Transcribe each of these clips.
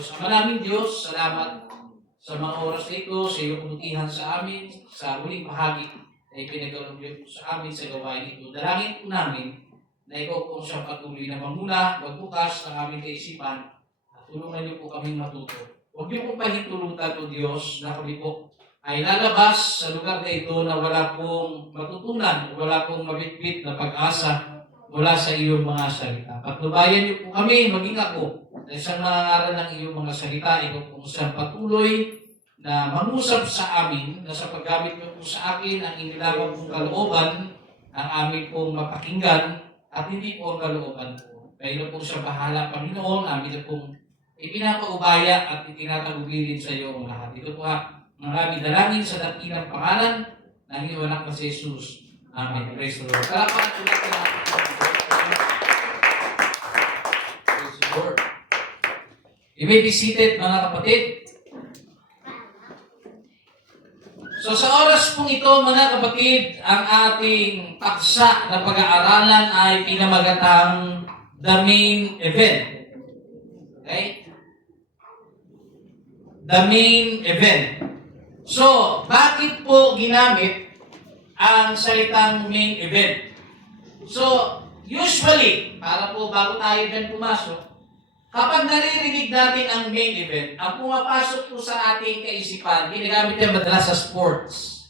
Maraming Diyos, salamat sa mga oras na ito, sa iyong kabutihan sa amin, sa huling bahagi na ipinagkaloob sa amin sa gawain ito. Dalangin po namin na ikaw po siyang patuloy na mamuna, magbukas ng aming kaisipan at tulungan niyo po kaming matuto. Huwag niyo po pahintulutan o Diyos na kami po ay lalabas sa lugar na ito na wala pong matutunan, wala pong mabitbit na pag-asa mula sa iyong mga salita. Patnubayan niyo po kami, maging ako, na isang nangangaral ng iyong mga salita, ikaw po siyang patuloy na mangusap sa amin, na sa paggamit niyo po sa akin ang inilagang pong kalooban, ang aming pong mapakinggan, at hindi po ang kalooban po. Kayo po siya bahala, Panginoon, amin na pong ipinapaubaya at itinatagubilin sa iyo ang lahat. Ito po ang aming dalangin sa dakilang pangalan ng iyong anak na si Jesus. Amen. Praise the Lord. Kalapan po natin ang praise the Lord. You may be seated, mga kapatid. So sa oras pong ito, mga kapatid, ang ating paksa na pag-aaralan ay pinamagatang The Main Event. Okay? The Main Event. So, bakit po ginamit ang salitang main event? So, usually, para po bago tayo dyan pumasok, kapag naririnig natin ang main event, ang pumapasok po sa ating kaisipan, ginagamit yan madalas sa sports.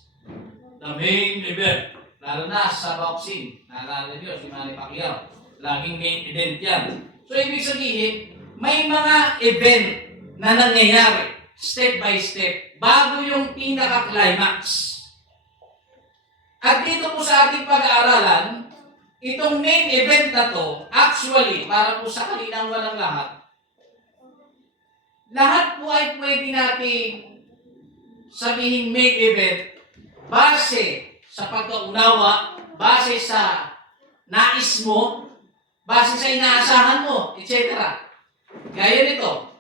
The main event. Lalo na sa boxing. Naalala nyo, si Manny Pacquiao. Laging main event yan. So, ibig sabihin, may mga event na nangyayari, step by step, bago yung pinaka-climax. At dito po sa ating pag-aaralan, itong main event na to, actually, para po sa kalinang walang lahat po ay pwede nating sabihin main event base sa pagkaunawa, base sa nais mo, base sa inaasahan mo, etc. Gaya nito.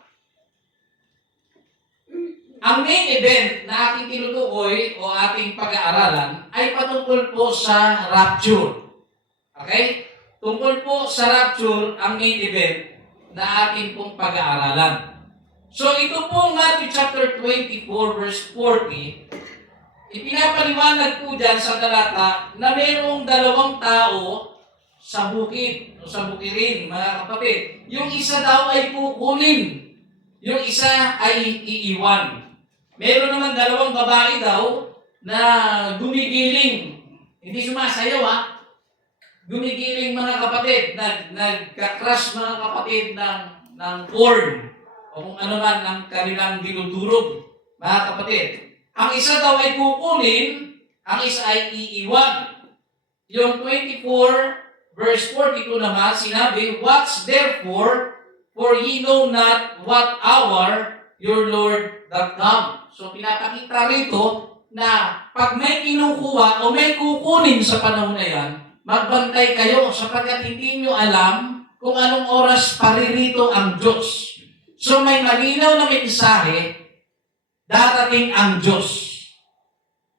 Ang main event na ating tinutukoy o ating pag-aaralan ay patungkol po sa rapture. Okay? Tungkol po sa rapture ang main event na ating pong pag-aaralan. So ito po Matthew chapter 24 verse 40, ipinapaliwanag po dyan sa talata na mayroong dalawang tao sa bukid o sa bukirin, mga kapatid. Yung isa daw ay kukunin, yung isa ay iiwan. Meron naman dalawang babae daw na gumigiling, hindi sumasayaw gumigiling mga kapatid, nagka-crush mga kapatid ng porn o kung ano man ang kanilang dinudurog, mga kapatid. Ang isa daw ay kukunin, ang isa ay iiwan. Yung 24 verse 42 naman, sinabi, "Watch therefore, for ye know not what hour your Lord doth come." So pinapakita rito na pag may kinukuha o may kukunin sa panahon na yan, magbantay kayo sapagkat hindi nyo alam kung anong oras paririto ang Diyos. So may malinaw na mensahe, darating ang Diyos.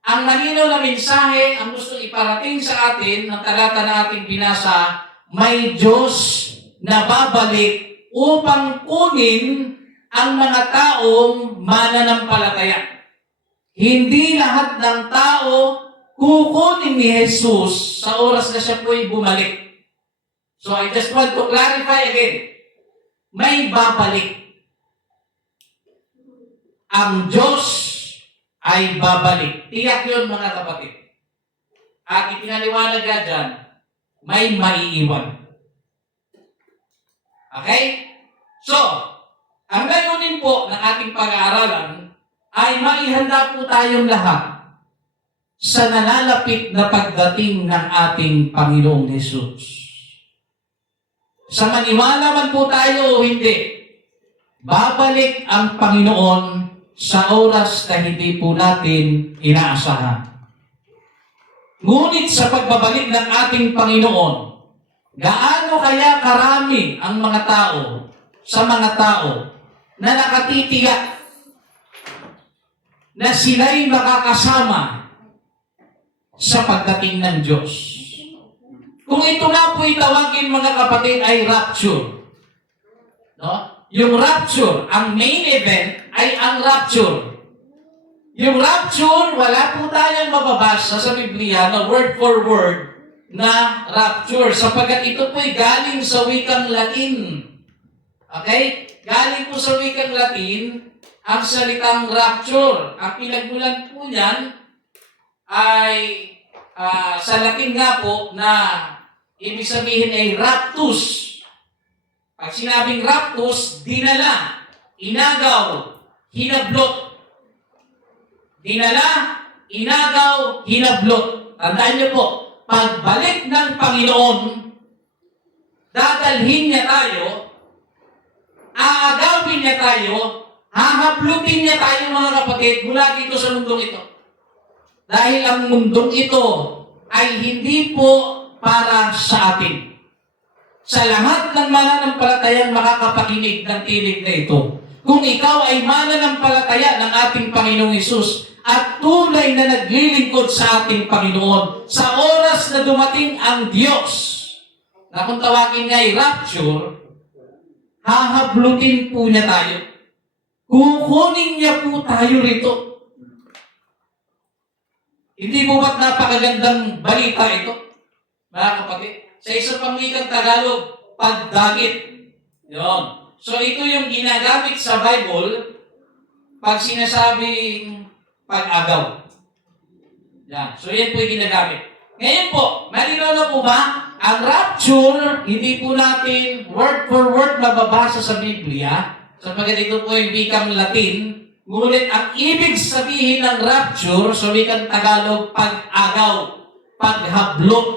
Ang malinaw na mensahe, ang gusto iparating sa atin, ng talata na ating binasa, may Diyos na babalik upang kunin ang mga taong mananampalataya. Hindi lahat ng tao kukunin ni Jesus sa oras na siya po'y bumalik. So I just want to clarify again. May babalik. Ang Diyos ay babalik. Tiyak yun mga kapatid. At ipinaliwanag ka dyan, may maiiwan. Okay? So, ang layunin po ng ating pag-aaralan ay maihanda po tayong lahat sa nalalapit na pagdating ng ating Panginoong Hesus. Sa maniwala man po tayo o hindi, babalik ang Panginoon sa oras na hindi po natin inaasahan. Ngunit sa pagbabalik ng ating Panginoon, gaano kaya karami ang mga tao sa mga tao na nakatitiyak na sila'y makakasama sa pagdating ng Diyos? Kung ito nga po itawagin mga kapatid ay rapture, no? yung rapture, ang main event ay ang rapture. Yung rapture, wala po tayong mababasa sa Biblia na word for word na rapture, sapagkat ito po'y galing sa wikang Latin. Okay? Galing po sa wikang Latin ang salitang rapture. Ang pinagmulan po niyan ay sa Latin nga po na ibig sabihin ay raptus. Pag sinabing raptus, dinala, inagaw, hinablot. Dinala, inagaw, hinablot. Tandaan niyo po, pagbalik ng Panginoon, dadalhin niya tayo, aagawin niya tayo, hahaplutin niya tayo mga kapatid mula dito sa mundong ito. Dahil ang mundong ito ay hindi po para sa atin. Sa lahat ng mananampalatayang makakapakinig ng tinig na ito, kung ikaw ay mananampalataya ng ating Panginoong Hesus at tunay na naglilingkod sa ating Panginoon, sa oras na dumating ang Diyos, na kung tawagin nga ay rapture, hahablutin po niya tayo. Kukunin niya po tayo rito. Hindi po ba't napakagandang balita ito, mga kapatid? Sa isang pangwikang Tagalog, pagdagit. Yun. So ito yung ginagamit sa Bible pag sinasabing pag-agaw. Yan. So yan po yung ginagamit. Ngayon po, malinaw na po ba? Ang rapture, hindi po natin word for word mababasa sa Biblia, sapagkat ito po yung wikang Latin. Ngunit ang ibig sabihin ng rapture sa wikang Tagalog, pag-agaw, paghablot.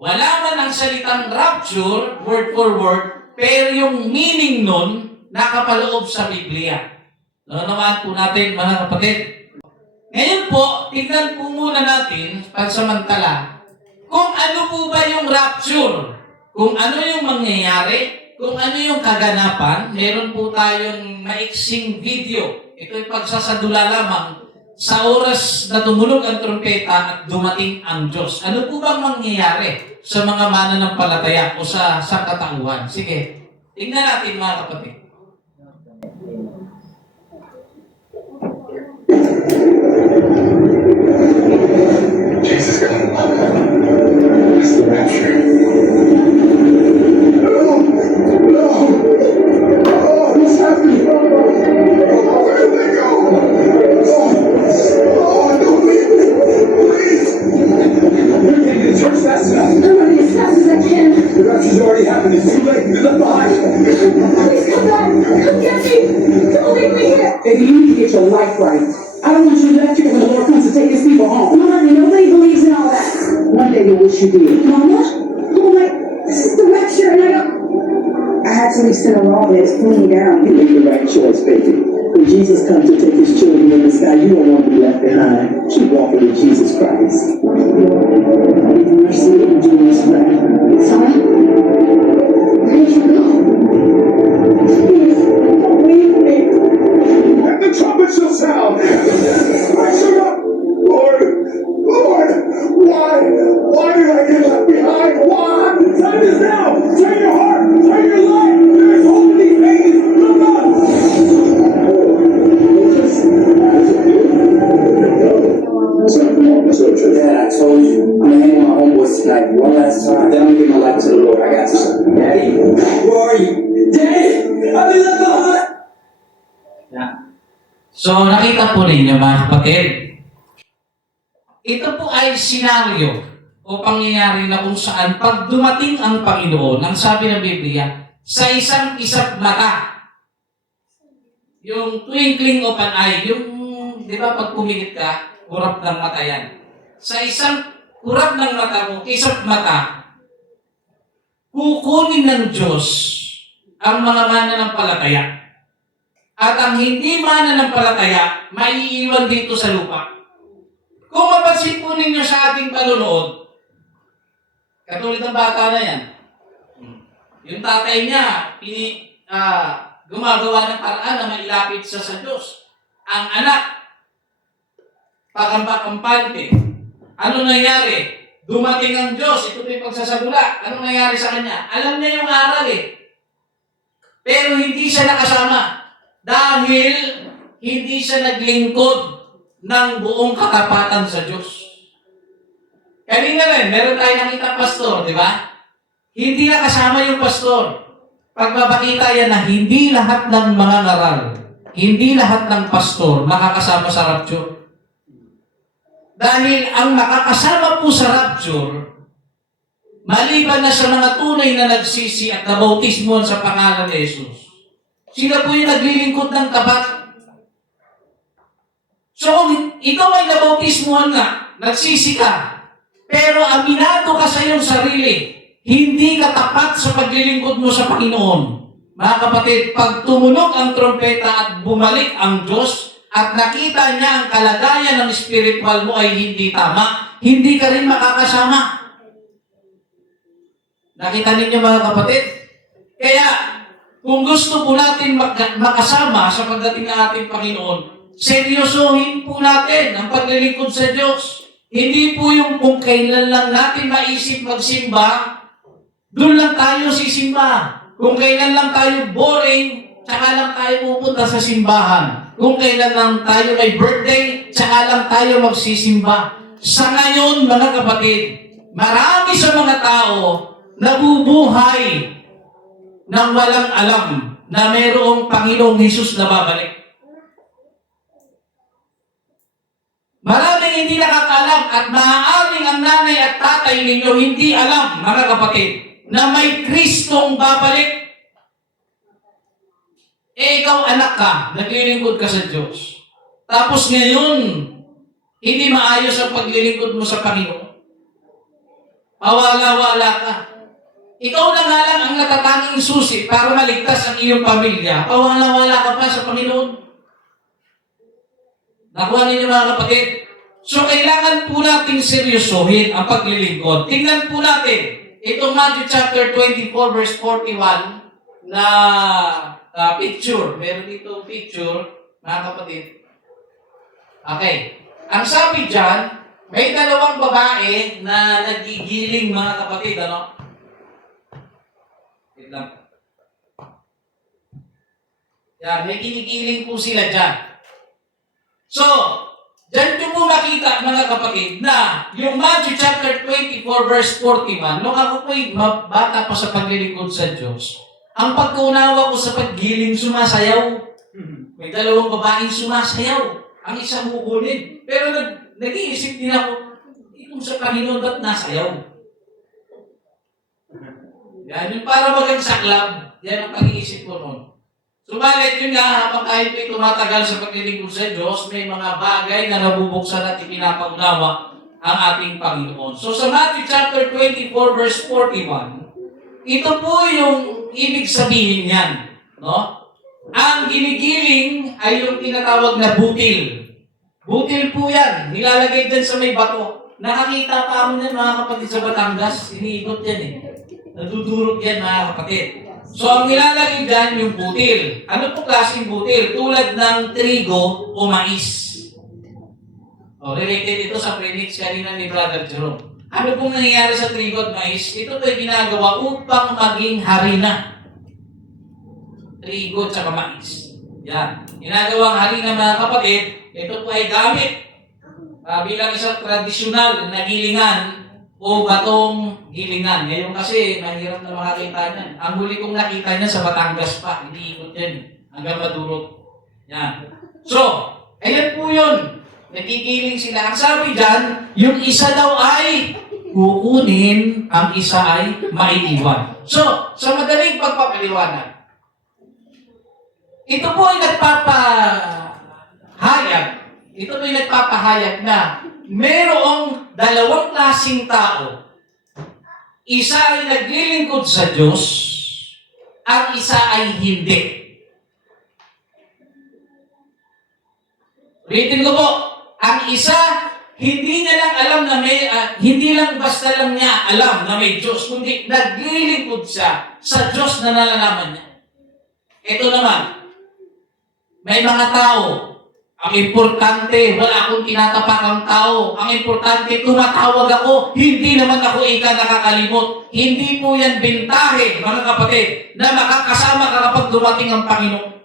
Wala man ang salitang rapture, word for word, pero yung meaning nun, nakapaloob sa Biblia. Naman po natin, mga kapatid. Ngayon po, tignan po muna natin, pansamantala, kung ano po ba yung rapture, kung ano yung mangyayari, kung ano yung kaganapan. Meron po tayong maiksing video. Ito'y pagsasadula lamang sa oras na tumunog ang trumpeta at dumating ang Diyos. Ano po bang mangyayari sa mga mananampalataya o sa katauhan? Sige, tingnan natin mga kapatid. Jesus coming. That's the rapture. No! Oh, what's happening? Where did they go? Don't leave me. Please. We're getting to church fast enough. I'm running as fast as I can. The rapture's already happened. It's too late. You're left behind. Please come back. Come get me. Don't leave me here. Baby, you need to get your life right. I don't want you left here when the Lord comes to take his people home. Mommy, nobody believes in all that. One day you'll wish you did. Mama? Oh my, this is the rapture and I don't... I had somebody sitting along there pulling me down. You made the right choice, baby. When Jesus comes to take his children in the sky, you don't want to be left behind. Keep walking with Jesus Christ. Mercy and do what's right. Son? Where did you go? Please, don't leave me. And the trumpet shall sound. I shall not. Lord, why did I get left behind? Why? The time is now. Turn your heart. Turn your life. There's hope in these babies. Look up. Dad, I told you, I'm gonna hang with my homeboys tonight one last time, then I'm gonna give my life to the Lord. I got you. Daddy, where are you? Daddy, I've been left behind. Yeah. So nakita po ninyo mga kapatid, ito po ay senaryo o pangyayari na kung saan pag dumating ang Panginoon, ang sabi ng Biblia, sa isang mata, yung twinkling of an eye, yung, di ba pag pumingit ka, kurap ng mata yan. Sa isang kurap ng mata mo, isang mata, kukunin ng Diyos ang mga mananampalataya. At ang hindi mananampalataya, maiiwan dito sa lupa. Kung mapansin po ninyo sa ating panunood, katulad ng bata na yan, yung tatay niya, gumagawa ng paraan na mailapit siya sa Diyos. Ang anak, pagambak-kampante. Ano nangyari? Dumating ang Diyos, ito po yung pagsasadula. Ano nangyari sa kanya? Alam niya yung aral eh. Pero hindi siya nakasama dahil hindi siya naglingkod ng buong katapatan sa Diyos. Kanina rin, meron tayo nakita pastor, di ba? Hindi nakasama yung pastor. Pagpapakita yan na hindi lahat ng mga ngaral, hindi lahat ng pastor makakasama sa rapture. Dahil ang makakasama po sa rapture, maliban na sa mga tunay na nagsisi at nabautismuhan sa pangalan ni Jesus, sila po yung naglilingkod ng tapat. So kung ikaw ay nabautismuhan nga, nagsisi ka, pero aminado ka sa iyong sarili, hindi ka tapat sa paglilingkod mo sa Panginoon. Mga kapatid, pag tumunog ang trompeta at bumalik ang Diyos at nakita niya ang kalagayan ng spiritual mo ay hindi tama, hindi ka rin makakasama. Nakita ninyo mga kapatid? Kaya, kung gusto po natin makasama sa pagdating ng ating Panginoon, seryosohin po natin ang paglilingkod sa Diyos. Hindi po yung kung kailan lang natin maisip magsimba, doon lang tayo sisimba. Kung kailan lang tayo boring, tsaka lang tayo pupunta sa simbahan. Kung kailan lang tayo may birthday, tsaka lang tayo magsisimba. Sa ngayon, mga kapatid, marami sa mga tao nabubuhay nang walang alam na mayroong Panginoong Hesus na babalik. Maraming hindi nakakaalam at maaaring ang nanay at tatay ninyo hindi alam, mga kapatid, na may Kristong babalik. Ikaw anak ka, naglilingkod ka sa Diyos. Tapos ngayon, hindi maayos ang paglilingkod mo sa Panginoon. Pawala-wala ka. Ikaw na nga lang ang natatanging susi para maligtas ang iyong pamilya. Pawala-wala ka pa sa Panginoon. Nakuha ninyo mga kapatid. So, kailangan po nating seryosohin ang paglilingkod. Tingnan po natin itong Matthew chapter 24 verse 41 na picture. Meron dito picture, mga kapatid. Okay. Ang sabi dyan, may dalawang babae na nagigiling, mga kapatid. Ano? Wait lang. Yan, may ginigiling po sila dyan. So, dyan nyo po makita, mga kapatid, na yung Matthew chapter 24 verse 41, nung ako po'y bata pa sa paglilingkod sa Diyos, ang pagkaunawa ko sa paggiling, sumasayaw. May dalawang babaeng sumasayaw. Ang isang hukunin. Pero nag-iisip din ako, itong sa Panginoon, ba't nasayaw? Yan, yung para magang saklab, yan ang pag-iisip ko noon. Sumalit yun nga, habang tayo po'y tumatagal sa paglilingkod sa Diyos, may mga bagay na nabubuksan at ipinapaunawa ang ating Panginoon. So sa Matthew chapter 24 verse 41, ito po yung ibig sabihin niyan. No? Ang ginigiling ay yung tinatawag na butil. Butil po yan. Nilalagay dyan sa may bato. Nakakita pa ako yan mga kapatid sa Batangas. Iniikot yan eh. Nadudurog yan mga kapatid. So, ang nilalagay dyan yung butil. Ano po klaseng butil? Tulad ng trigo o mais. O, related ito sa premix kanina ni Brother Jerome. Ano pong nangyayari sa trigo at mais? Ito po'y ginagawa upang maging harina. Trigo at mais. Yan. Ginagawang harina mga kapatid, ito po ay gamit bilang isang tradisyonal na gilingan o batong gilingan. Ngayon kasi, mahirap na makakita niyan. Ang huli kong nakita niya sa Batangas pa. Hindi ikot yan. Hanggang madurot. Yan. So, ayan po yun. Nakikiling sila. Ang sabi dyan, yung isa daw ay kukunin, ang isa ay maiiwan. So, sa madaling pagpapaliwanag, ito po ay nagpapahayag na merong dalawang klaseng tao. Isa ay naglilingkod sa Diyos, ang isa ay hindi. Ulitin ko po, ang isa, hindi niya lang alam na hindi lang basta lang niya alam na may Diyos, kundi naglilingkod siya sa Diyos na nalalaman niya. Ito naman, may mga tao, Ang importante, wala akong tinatapakang tao. Ang importante, tumatawag ako. Hindi naman ako nakakalimot. Hindi po yan bintahe, mga kapatid, na makakasama ka kapag dumating ang Panginoon.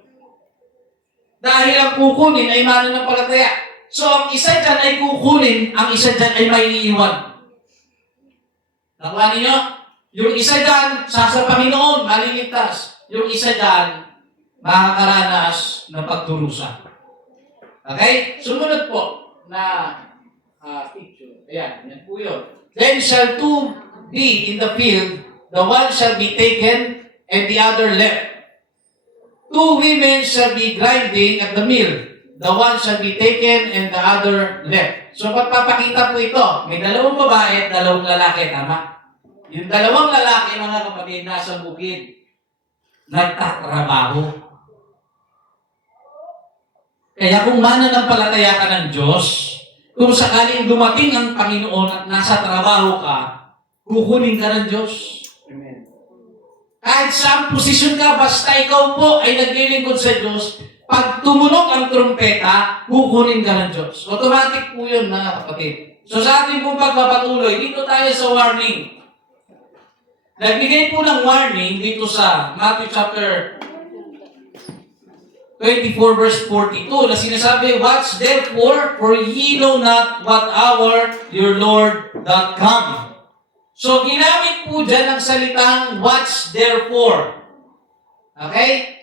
Dahil ang kukunin ay mananampalataya. So, ang isa dyan ay kukunin, ang isa dyan ay may iiwan. Nakuha ninyo? Yung isa dyan, sa Panginoon, maliligtas. Yung isa dyan, makakaranas ng pagdurusa. Okay? Sumunod po na picture. Ayan, yan po yun. Then shall two be in the field, the one shall be taken, and the other left. Two women shall be grinding at the mill, the one shall be taken, and the other left. So, pagpapakita po ito, may dalawang babae at dalawang lalaki, tama? Yung dalawang lalaki, mga kapatid, nasa bukid, nagtatrabaho. Kaya kung mananampalataya ka ng Diyos, kung sakaling dumating ang Panginoon at nasa trabaho ka, kukunin ka ng Diyos. Amen. Kahit saan posisyon ka, basta ikaw po ay naglilingkod sa Diyos, pag tumunog ang trumpeta, kukunin ka ng Diyos. Automatic po yun, mga kapatid. So sa ating pong pagpapatuloy, dito tayo sa warning. Nagbigay po ng warning dito sa Matthew chapter 24 verse 42 na sinasabi, "Watch therefore, for ye know not what hour your Lord doth come." So, ginamit po dyan ang salitang watch therefore. Okay?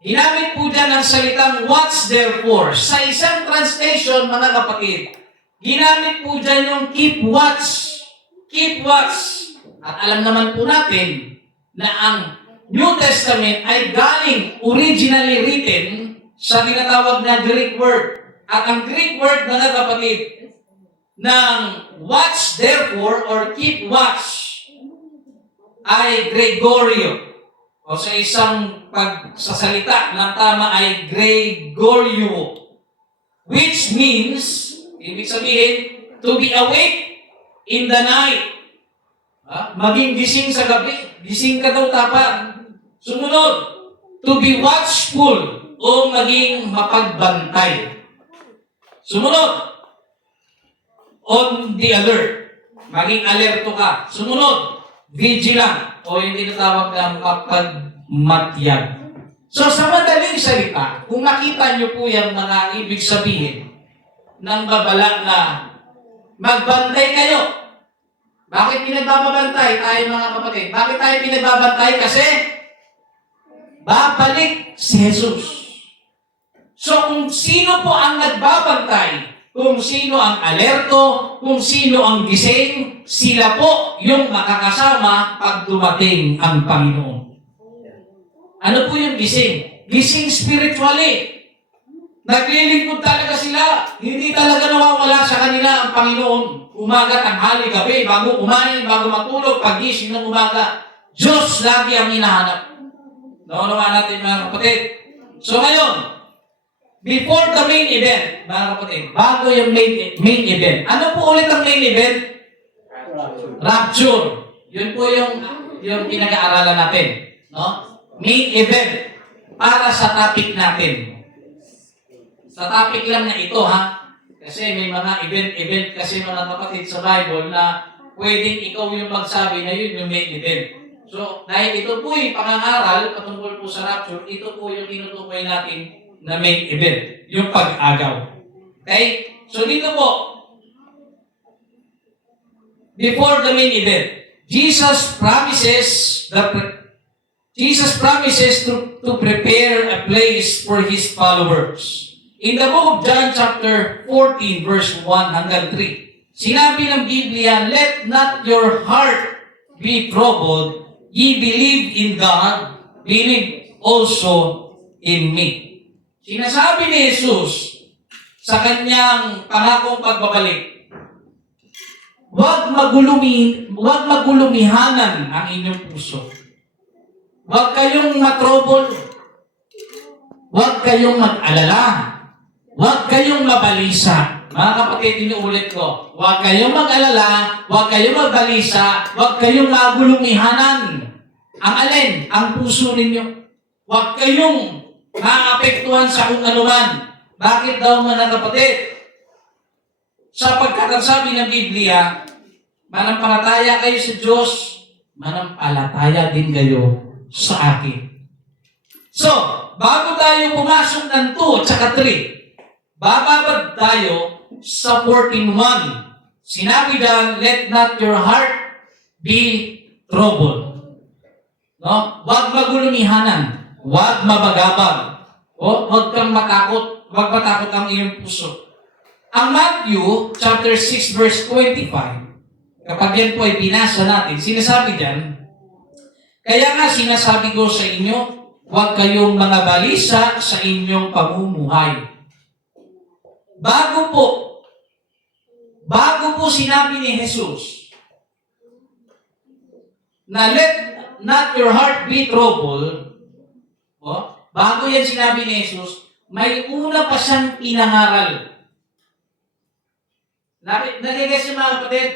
Ginamit po dyan ang salitang watch therefore. Sa isang translation, mga kapatid, ginamit po dyan yung keep watch. Keep watch. At alam naman po natin na ang New Testament ay galing originally written sa tinatawag na Greek word. At ang Greek word, mga kapatid, ng watch therefore or keep watch ay Gregorio. O sa isang pagsasalita ng tama ay Gregorio. Which means, ibig sabihin, to be awake in the night. Maging gising sa gabi. Gising ka daw dapat. Sumunod, to be watchful o maging mapagbantay. Sumunod, on the alert. Maging alerto ka. Sumunod, vigilant o yung tinatawag na mapagmatyag. So sa madaling salita, kung nakita niyo po yung mga ibig sabihin ng babala na magbantay kayo. Bakit pinagbabantay tayo, mga kapatid? Bakit tayo pinagbabantay? Kasi babalik si Jesus. So kung sino po ang nagbabantay, kung sino ang alerto, kung sino ang gising, sila po yung makakasama pag dumating ang Panginoon. Ano po yung gising? Gising spiritually. Naglilingkod talaga sila. Hindi talaga nawawala sa kanila ang Panginoon. Umaga, tanghali, gabi, bago kumain, bago matulog, pagising ng umaga. Diyos lagi ang hinahanap. Naunawa natin, mga kapatid. So ngayon, before the main event, mga kapatid, bago yung main event. Ano po ulit ang main event? Rapture. Yun po yung pinag-aaralan natin. No? Main event para sa topic natin. Sa topic lang na ito, ha? Kasi may mga event kasi, mga kapatid, sa Bible na pwedeng ikaw yung magsabi na yun yung main event. So, dahil ito po yung pangangaral patungkol po sa rapture, ito po yung tinutukoy natin na main event, yung pag-agaw. Okay? So, dito po, before the main event, Jesus promises to prepare a place for His followers. In the book of John chapter 14 verse 1 hanggang 3, sinabi ng Biblia, "Let not your heart be troubled. Ye believe in God, believe also in me." Sinasabi ni Jesus sa kanyang pangakong pagbabalik, huwag magulumihanan ang inyong puso. Huwag kayong matrouble. Huwag kayong mag-alala. Huwag kayong mabalisa. Mga kapatid, inuulit ko. Huwag kayong mag-alala, huwag kayong magbalisa, huwag kayong magulumihanan. Ang alin? Ang puso ninyo. Huwag kayong maapektuhan sa kung anuman. Bakit daw mga kapatid? Sapagkat ang sabi ng Biblia, manampalataya kayo sa Diyos, manampalataya din kayo sa akin. So, bago tayo pumasok ng 2 at saka 3, bababad tayo sa 14:1. Sinabi dyan, let not your heart be troubled. No? Huwag magulumihanan. Huwag mabagabag. O, huwag kang matakot. Huwag matakot ang iyong puso. Ang Matthew chapter 6 verse 25, kapag yan po ay binasa natin, sinasabi dyan, kaya nga sinasabi ko sa inyo, huwag kayong mga balisa sa inyong pamumuhay. Bago po sinabi ni Jesus na let not your heart be troubled, bago yan sinabi ni Jesus, may una pa siyang pinangaral. Nagigets yung mga kapatid?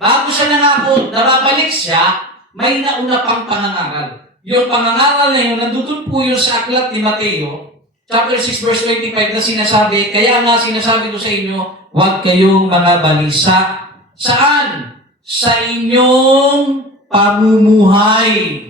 Bago siya nangako, nababalik siya, may nauna pang pangangaral. Yung pangangaral na yun, nandun po yun sa aklat ni Mateo, chapter 6 verse 25 na sinasabi, kaya nga sinasabi ko sa inyo, huwag kayong mga balisa. Saan? Sa inyong pamumuhay.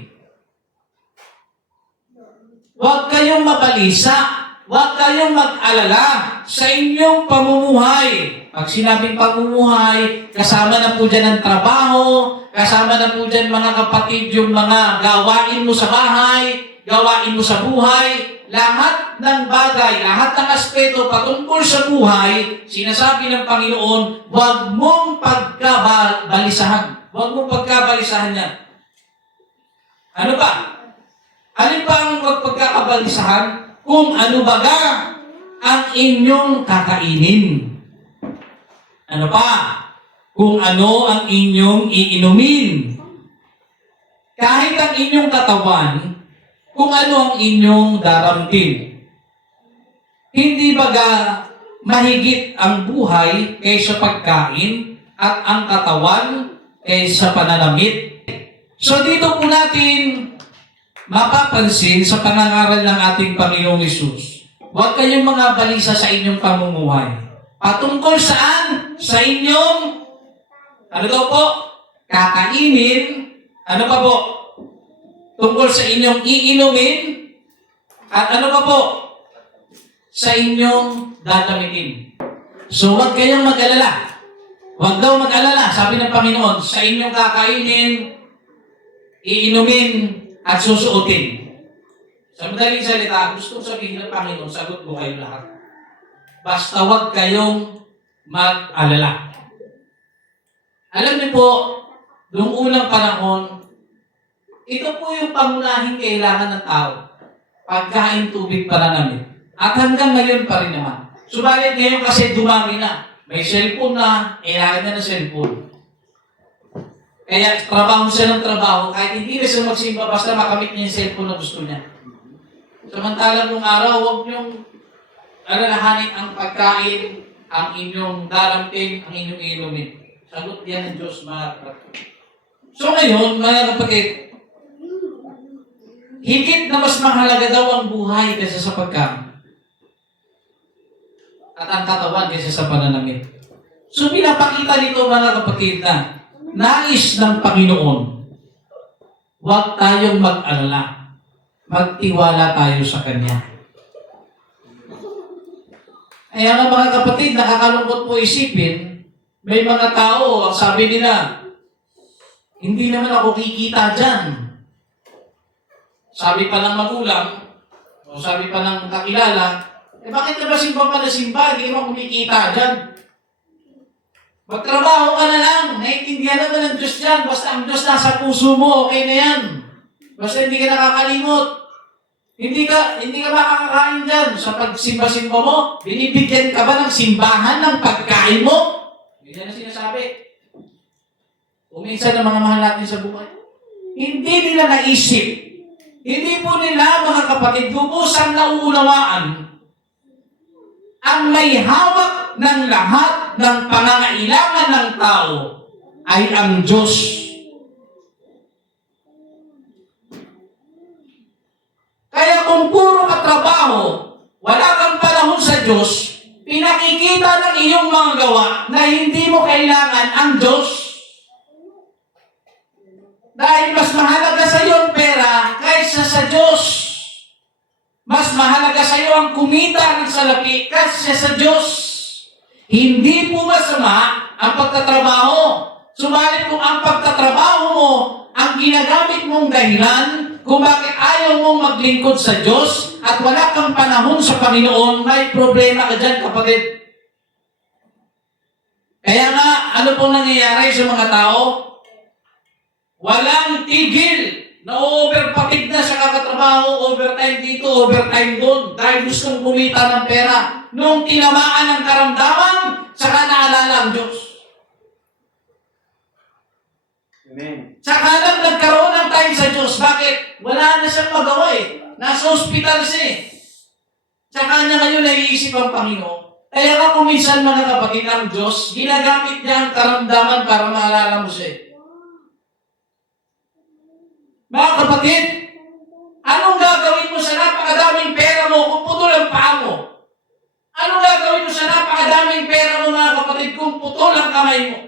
Huwag kayong mabalisa. Huwag kayong mag-alala sa inyong pamumuhay. Pag sinabing pamumuhay, kasama na po dyan ang trabaho, kasama na po dyan mga kapatid yung mga gawain mo sa bahay, gawain mo sa buhay, lahat ng bagay, lahat ng aspeto patungkol sa buhay, sinasabi ng Panginoon, huwag mong pagkabalisahan. Huwag mong pagkabalisahan yan. Ano ba? Alin pa ang pagkakabalisahan? Kung ano baga ang inyong kakainin. Ano pa? Kung ano ang inyong iinumin. Kahit ang inyong katawan, kung ano ang inyong daramtin. Hindi baga mahigit ang buhay kaysa pagkain at ang katawan kaysa pananamit. So dito po natin mapapansin sa pangangaral ng ating Panginoong Hesus, huwag kayong mga balisa sa inyong pamumuhay. Patungkol saan? Sa inyong, ano daw po? Kakainin. Ano pa po? Tungkol sa inyong iinumin. At ano pa po? Sa inyong dadamitin. So huwag kayong mag-alala. Huwag daw mag-alala, sabi ng Panginoon, sa inyong kakainin, iinumin, at susuotin. Sa madaling salita, gusto kong sabihin ng Panginoon, sagot mo kayo lahat. Basta huwag kayong mag-alala. Alam niyo po, noong unang panahon, ito po yung pangunahing kailangan ng tao. Pagkain, tubig, pananamit. At hanggang ngayon pa rin naman. Subalit ngayon kasi dumami na. May cellphone na, kailangan na ng cellphone. Kaya trabaho siya ng trabaho, kahit hindi na siya magsimba, basta makamit niya yung cellphone na gusto niya. Samantalang nung araw, huwag niyong alalahanin ang pagkain, ang inyong daramtin, ang inyong inumin. Sagot yan ng Diyos, mga kapatid. So ngayon, mga kapatid, higit na mas mahalaga daw ang buhay kaysa sa pagkain. At ang katawan kaysa sa pananamit. So pinapakita nito, mga kapatid, na nais ng Panginoon, huwag tayong mag-alala. Magtiwala tayo sa Kanya. Kaya nga mga kapatid, nakakalungkot po isipin, may mga tao, ang sabi nila, hindi naman ako kikita dyan. Sabi pa ng magulang, o sabi pa ng kakilala, bakit na ba simba pa na simba? Hindi naman kumikita dyan. Magtrabaho ka na lang. Naiintindihan naman ng Diyos dyan. Basta ang Diyos nasa puso mo, okay na yan. Basta hindi ka nakakalimot. Hindi ka makakakain dyan. Sa pagsimba-simba mo, binibigyan ka ba ng simbahan ng pagkain mo? Hindi na sinasabi. Uminsan ng mga mahal natin sa buhay. Hindi nila naisip. Hindi po nila, mga kapatid, lubusang nauunawaan ang may hawak ng lahat ng pangangailangan ng tao ay ang Diyos. Kaya kung puro ka trabaho, wala kang panahon Diyos, pinakikita ng iyong mga gawa na hindi mo kailangan ang Diyos. Dahil mas mahalaga sa iyo ang pera kaysa sa Diyos. Mas mahalaga sa iyo ang kumita ng salapi kaysa sa Diyos. Hindi po masama ang pagtatrabaho. Subalit kung ang pagtatrabaho mo ang ginagamit mong dahilan kung bakit ayaw mong maglingkod sa Diyos at wala kang panahon sa Panginoon, may problema ka dyan, kapatid. Kaya nga, ano pong nangyayari sa mga tao? Walang tigil. Na-overpatig na sa kakatrabaho, overtime dito, overtime doon, dahil gustong kumita ng pera. Nung tinamaan ng karamdaman, saka naalala ang Diyos. Amen. Saka lang nagkaroon ng time sa Diyos. Bakit? Wala na siyang magawa eh. Nasa hospital siya eh. Saka na ngayon naiisip ang Panginoon. Kaya nga kung minsan mga kapatid ang Diyos, ginagamit niya ang karamdaman para maalala mo siya eh. Mga kapatid, anong gagawin mo sa napakadaming pera mo kung putol ang paa mo? Anong gagawin mo sa napakadaming pera mo, mga kapatid, kung putol ang kamay mo?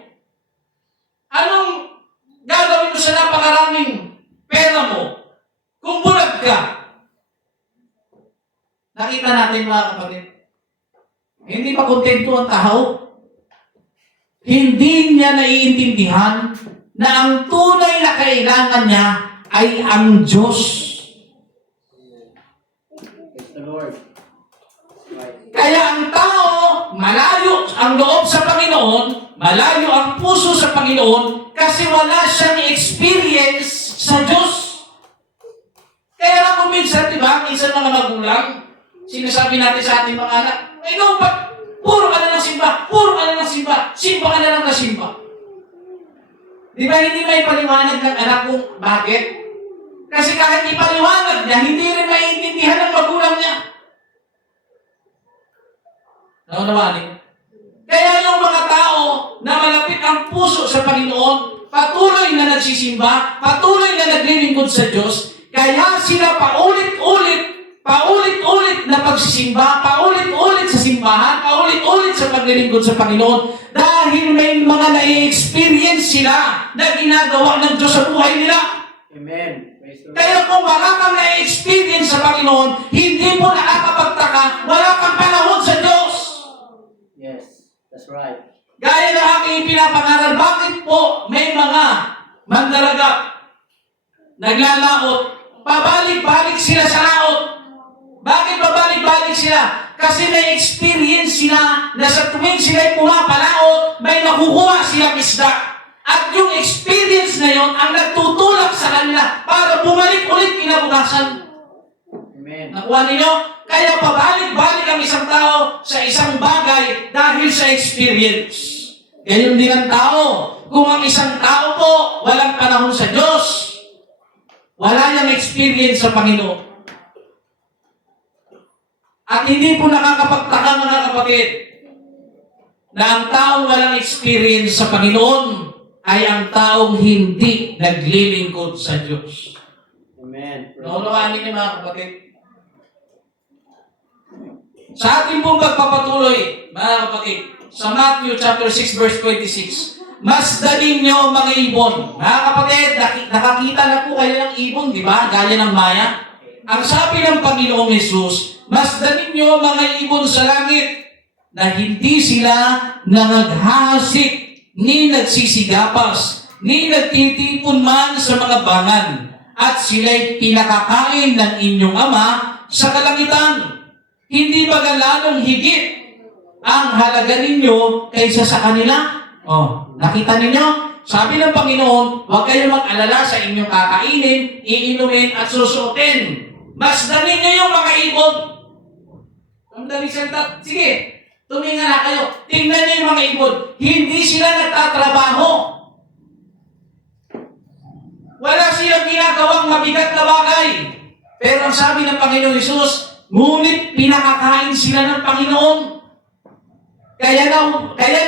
Anong gagawin mo sa napakaraming pera mo kung bulag ka? Nakita natin, mga kapatid, hindi pa kontento ang tao. Hindi niya naiintindihan na ang tunay na kailangan niya ay ang Diyos. Praise the Lord. Right. Kaya ang tao, malayo ang loob sa Panginoon, malayo ang puso sa Panginoon, kasi wala siyang experience sa Diyos. Kaya nga kung minsan, di ba, minsan mga magulang, sinasabi natin sa ating mga anak, ikaw ba, puro ka na ng simba, puro ka na ng simba, simba ka na lang na simba. Di ba hindi may paliwanag ng anak kung bakit? Kasi kahit ipaliwanag niya, hindi rin maiintindihan ng magulang niya. Naunawaan niyo? Kaya yung mga tao na malapit ang puso sa Panginoon, patuloy na nagsisimba, patuloy na naglilingkod sa Diyos, kaya sila paulit-ulit na pagsisimba, paulit-ulit sa simbahan, paulit-ulit sa paglilingkod sa Panginoon, dahil may mga na-experience sila na ginagawa ng Diyos sa buhay nila. Amen. Praise the Lord. Kaya kung wala kang na-experience sa Panginoon, hindi mo nakakapagtaka, wala kang panahon sa Diyos. Yes, that's right. Gaya na aking pinapangaral, bakit po may mga mandaragat, naglalaot, pabalik-balik sila sa laot? Bakit pabalik-balik sila? Kasi may experience sila na sa tuwing sila'y pumapalaot, may nakukuha silang isda. At yung experience na yon ang nagtutulak sa kanila para bumalik ulit kinabukasan. Amen. Nakuha ninyo? Kaya pabalik-balik ang isang tao sa isang bagay dahil sa experience. Ganyan din ang tao. Kung ang isang tao po walang panahon sa Diyos, wala niyang experience sa Panginoon. At hindi po nakakapagtaka, mga kapatid, na ang taong walang experience sa Panginoon ay ang taong hindi naglilingkod sa Diyos. Amen. Naunawaan niyo, mga kapatid? Sa ating pong pagpapatuloy, mga kapatid, sa Matthew chapter 6 verse 26, masdanin niyo mga ibon. Mga kapatid, nakakita na po kayo ng ibon, di ba? Gaya ng maya. Ang sabi ng Panginoong Hesus, masdanin niyo mga ibon sa langit na hindi sila nangaghahasik, ni nagsisigapas, ni nagtitipon man sa mga bangan, at sila'y pinakakain ng inyong Ama sa kalangitan. Hindi ba lalong higit ang halaga ninyo kaysa sa kanila? Oh, nakita ninyo? Sabi ng Panginoon, huwag kayong mag-alala sa inyong kakainin, iinumin at susuotin. Masdanin niyo yung mga ibon. Ang dali salita. Sige, tuminga na kayo. Tingnan niyo yung mga ibon. Hindi sila nagtatrabaho. Wala silang ginagawang mabigat na bagay. Pero ang sabi ng Panginoon Hesus, ngunit pinakakain sila ng Panginoon. Kaya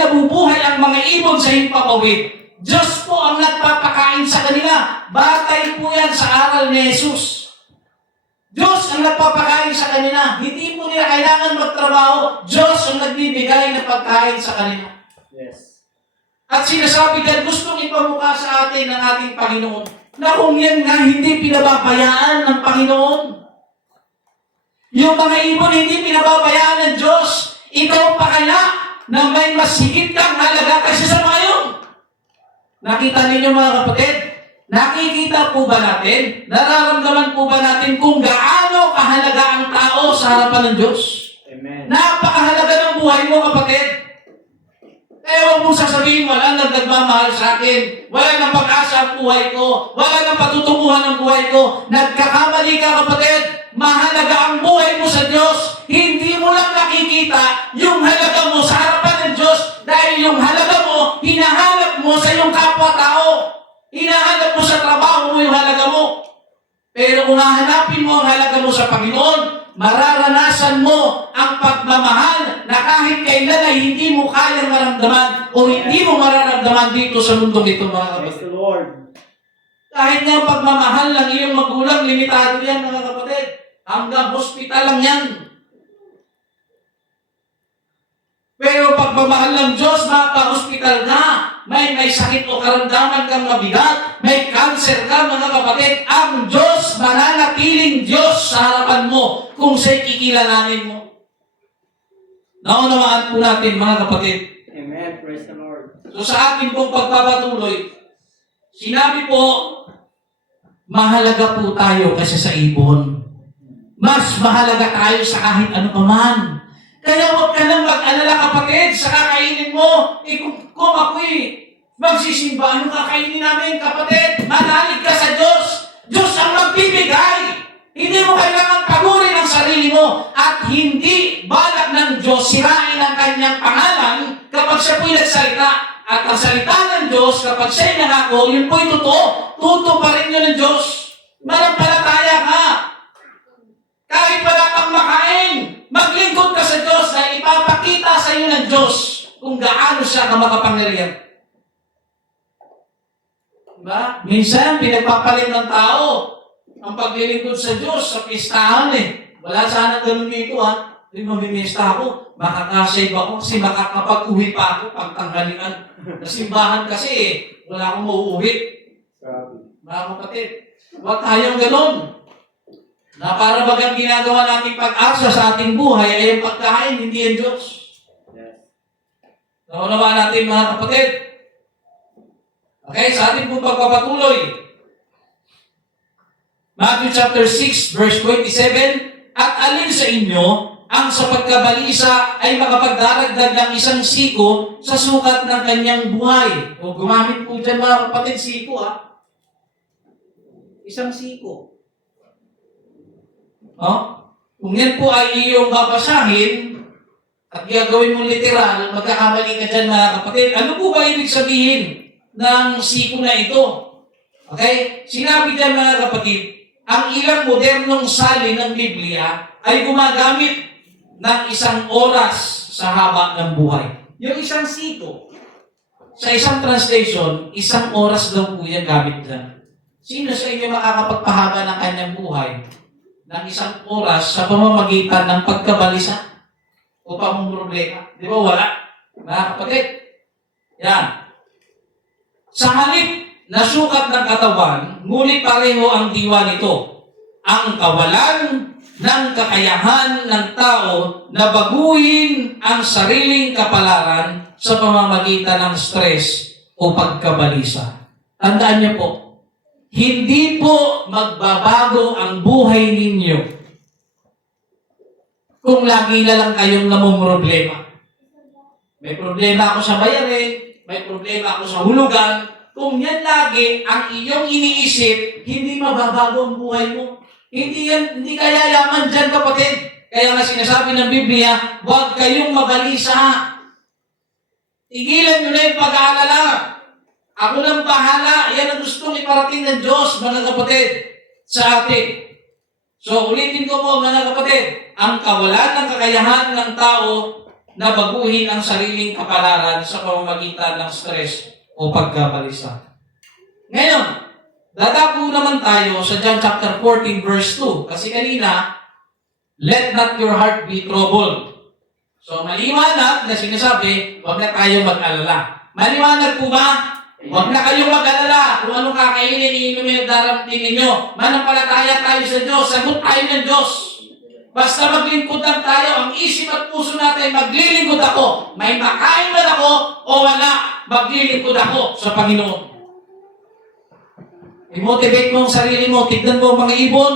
nabubuhay ang mga ibon sa himpapawid. Diyos po ang nagpapakain sa kanila. Batay po yan sa aral ni Jesus. Diyos ang nagpapakain sa kanila. Hindi po nila kailangan magtrabaho. Diyos ang nagbibigay ng pagkain sa kanila. Yes. At sinasabi dyan, gustong ipamukha sa atin ng ating Panginoon na kung yan nga hindi pinababayaan ng Panginoon. Yung mga ibon hindi pinababayaan ng Diyos. Ikaw pa kaya na may mas higit kang halaga kasi sa mga yun. Nakita ninyo mga kapatid? Nakikita po ba natin? Nararamdaman po ba natin kung gaano kahalaga ang tao sa harapan ng Diyos? Amen. Napakahalaga ng buhay mo, kapatid. Kaya huwag mong sasabihin, wala nang nagmamahal sa akin. Wala nang pag-asa ang buhay ko. Wala nang patutunguhan ang buhay ko. Nagkakamali ka, kapatid. Mahalaga ang buhay mo sa Diyos. Hindi mo lang nakikita yung halaga mo sa harapan ng Diyos dahil yung halaga mo, hinahanap mo sa iyong kapwa-tao. Hinahanap mo sa trabaho mo yung halaga mo. Pero kung hahanapin mo ang halaga mo sa Panginoon, mararanasan mo ang pagmamahal na kahit kailan ay hindi mo kayang maramdaman o hindi mo mararamdaman dito sa mundong ito, mga Praise kapatid. the Lord. Kahit nga ang pagmamahal ng iyong magulang, limitado yan, mga kapatid. Hanggang hospital lang yan. Pero pagmamahal ng Diyos, mapa-hospital ka, may sakit o karamdaman kang mabigat, may cancer ka, mga kapatid, ang Diyos, mananatiling Diyos sa harapan mo kung siya'y kikilalanin mo. Naunawaan po natin, mga kapatid. Amen. Praise the Lord. So sa akin pong pagpapatuloy, sinabi po, mahalaga po tayo kasi sa ibon. Mas mahalaga tayo sa kahit ano pa man. Kaya huwag ka nang mag-alala, kapatid, sa kakainin mo. Kung ako'y magsisimba, ano kakainin namin, kapatid? Manalig ka sa Diyos. Diyos ang magbibigay. Hindi mo kailangan pagurin ang sarili mo at hindi balak ng Diyos sirain ang kanyang pangalan kapag siya po'y nagsalita. At ang salita ng Diyos, kapag siya'y nangako, yun po'y totoo. Totoo pa rin yun ng Diyos. Manampalataya ka. Kahit wala kang makain, maglingkod ka sa Diyos dahil ipapakita sa iyo ng Diyos kung gaano siya ka makapangyarihan. Diba? Minsan, pinagpapalit ng tao ang paglilingkod sa Diyos sa pistahan eh. Wala sana ganun dito ha. Hindi mamimista ako, makakasave ako kasi makakapag-uwi pa ako pagtanghalian. Nasimbahan kasi eh, wala akong mauuwi. Mga kapatid, huwag tayong ganun. Na para bagang ginagawa nating pag-asa sa ating buhay ay ang pagkain, hindi ang Diyos. Yes. Naunawaan natin, mga kapatid. Okay, sa ating pong pagpapatuloy. Matthew chapter 6, verse 27, At alin sa inyo ang sa pagkabalisa ay makapagdaragdag ng isang siko sa sukat ng kanyang buhay? O gumamit po dyan, mga kapatid, siko ha. Isang siko. Kung yan po ay iyong babasahin at gagawin mong literal, magkakamali ka dyan, mga kapatid. Ano po ba ibig sabihin ng siko na ito? Okay? Sinabi dyan, mga kapatid, ang ilang modernong salin ng Biblia ay gumagamit ng 1 oras sa haba ng buhay. Yung isang siko, sa isang translation, 1 oras daw po yan gamit dyan. Sino sa inyo makakapagpahaba ng kanyang buhay ng 1 oras sa pamamagitan ng pagkabalisa o pamumroblema? Di ba wala? Mga kapatid, yan. Sa halip na sukat ng katawan, ngunit pareho ang diwa nito. Ang kawalan ng kakayahan ng tao na baguhin ang sariling kapalaran sa pamamagitan ng stress o pagkabalisa. Tandaan niyo po, hindi po magbabago ang buhay ninyo kung lagi na lang kayong namumroblema. May problema ako sa bayarin, may problema ako sa hulugan. Kung yan lagi ang iyong iniisip, hindi mababago ang buhay mo. Hindi kaya yaman dyan, kapatid. Kaya nga sinasabi ng Biblia, huwag kayong mabalisa. Tigilan nyo na yung pag-aalala. Ako nang bahala. Yan ang gustong iparating ng Diyos, mga kapatid, sa atin. So, ulitin ko po, mga kapatid, ang kawalan ng kakayahan ng tao na baguhin ang sariling kapalaran sa pamamagitan ng stress o pagkabalisa. Ngayon, Dadako naman tayo sa John chapter 14 verse 2. Kasi kanina, let not your heart be troubled. So maliwanag na sinasabi, huwag na tayo mag-alala. Maliwanag po ba? Huwag na kayong mag-alala kung anong kakainin, iinumin at daramdamin ninyo. Manampalataya tayo sa Diyos, sagot tayo ng Diyos. Basta maglingkod lang tayo, ang isip at puso natin, maglilingkod ako. May makain man ako o wala, maglilingkod ako sa Panginoon. I-motivate mo ang sarili mo, tignan mo ang mga ibon.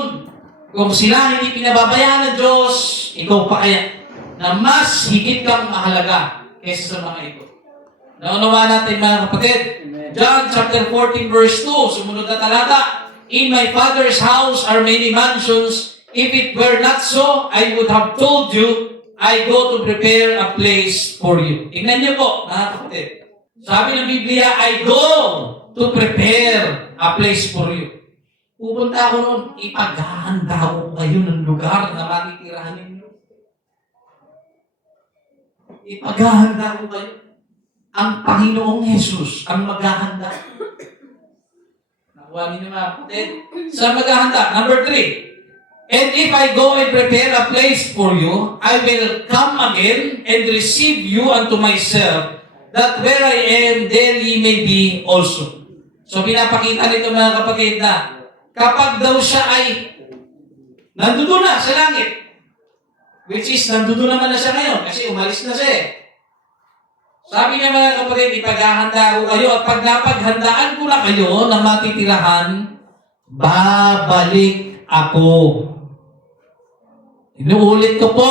Kung sila hindi pinababayaan ng Diyos, ikaw pa kaya na mas higit kang mahalaga kaysa sa mga ito. Naunawa natin mga kapatid, John chapter 14 verse 2, sumunod na talata, in my Father's house are many mansions. If it were not so, I would have told you, I go to prepare a place for you. Tingnan niyo po, mga kapatid. Sabi ng Biblia, I go to prepare a place for you. Pupunta ako noon, ipaghahanda ko kayo ng lugar na matitirahan ninyo. Ipaghahanda ko kayo. Ang Panginoong Jesus ang maghahanda. Nakuha ninyo mga kapatid. Sa maghahanda. Number 3. And if I go and prepare a place for you, I will come again and receive you unto myself, that where I am, there ye may be also. So pinapakita nito mga kapatid na kapag daw siya ay nandoon na sa langit, which is nandoon naman na siya ngayon kasi umalis na siya eh. Sabi niya mga kapatid, ipaghahanda ko kayo at pag napaghandaan ko na kayo ng matitirahan, babalik ako. Inuulit ko po,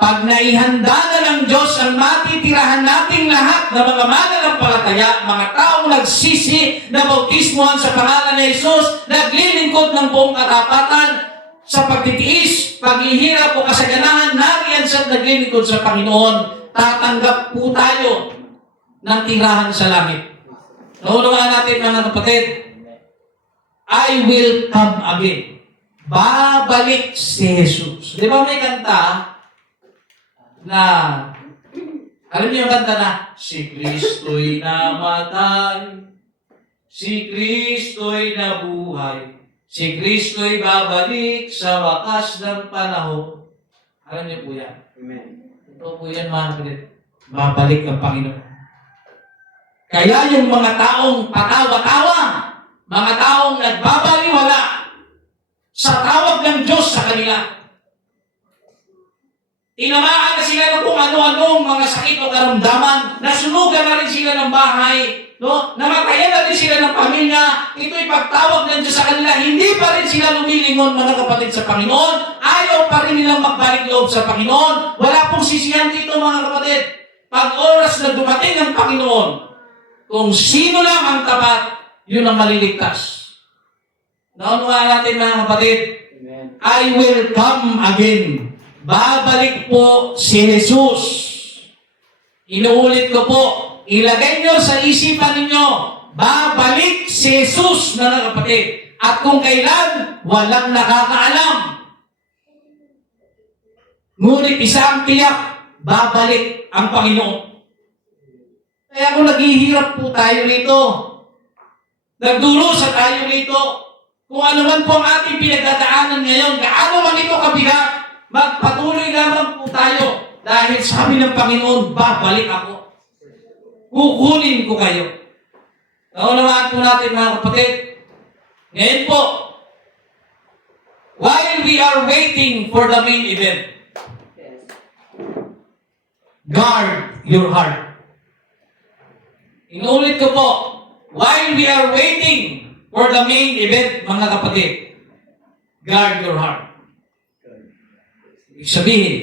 pag naihanda na ng Diyos ang matitirahan nating lahat na mga mananampalataya, mga taong nagsisi na bautismuhan sa pangalan ni Jesus, naglilingkod ng buong katapatan sa pagtitiis, paghihirap o kasaganahan, nariyan sa naglilingkod sa Panginoon, tatanggap po tayo ng tirahan sa langit. Naunawaan natin mga kapatid, I will come again. Babalik si Jesus. Di ba may kanta na, alam niyo yung kanta na, si Kristo'y namatay, si Kristo'y nabuhay, si Kristo'y babalik sa wakas ng panahon. Alam niyo po yan? Amen. Ito po yan mga kapatid. Babalik ang Panginoon. Kaya yung mga taong patawa-tawa, mga taong nagbabaliwala sa tawag ng Diyos sa kanila, tinamaan na sila ng kung ano-anong mga sakit o karamdaman, nasunugan na rin sila ng bahay, no? Namatayan na rin sila ng pamilya, ito'y pagtawag ng Diyos sa kanila, hindi pa rin sila lumilingon mga kapatid sa Panginoon, ayaw pa rin nilang magbalik loob sa Panginoon, wala pong sisihan dito mga kapatid. Pag oras na dumating ang Panginoon, kung sino lang ang tapat, yun ang maliligtas. Naunawaan natin mga kapatid, Amen. I will come again. Babalik po si Jesus. Inuulit ko po, ilagay nyo sa isipan ninyo, babalik si Jesus mga kapatid. At kung kailan, walang nakakaalam. Ngunit isang tiyak, babalik ang Panginoon. Kaya kung naghihirap po tayo rito, nagdurusa tayo rito, kung ano man po ang ating pinagdadaanan ngayon, gaano man ito kabigat, magpatuloy lamang po tayo dahil sabi ng Panginoon, babalik ako. Kukunin ko kayo. Naunawaan po natin mga kapatid. Ngayon po, while we are waiting for the main event, guard your heart. Inulit ko po, while we are waiting for the main event, mga kapatid, guard your heart. Ibig sabihin,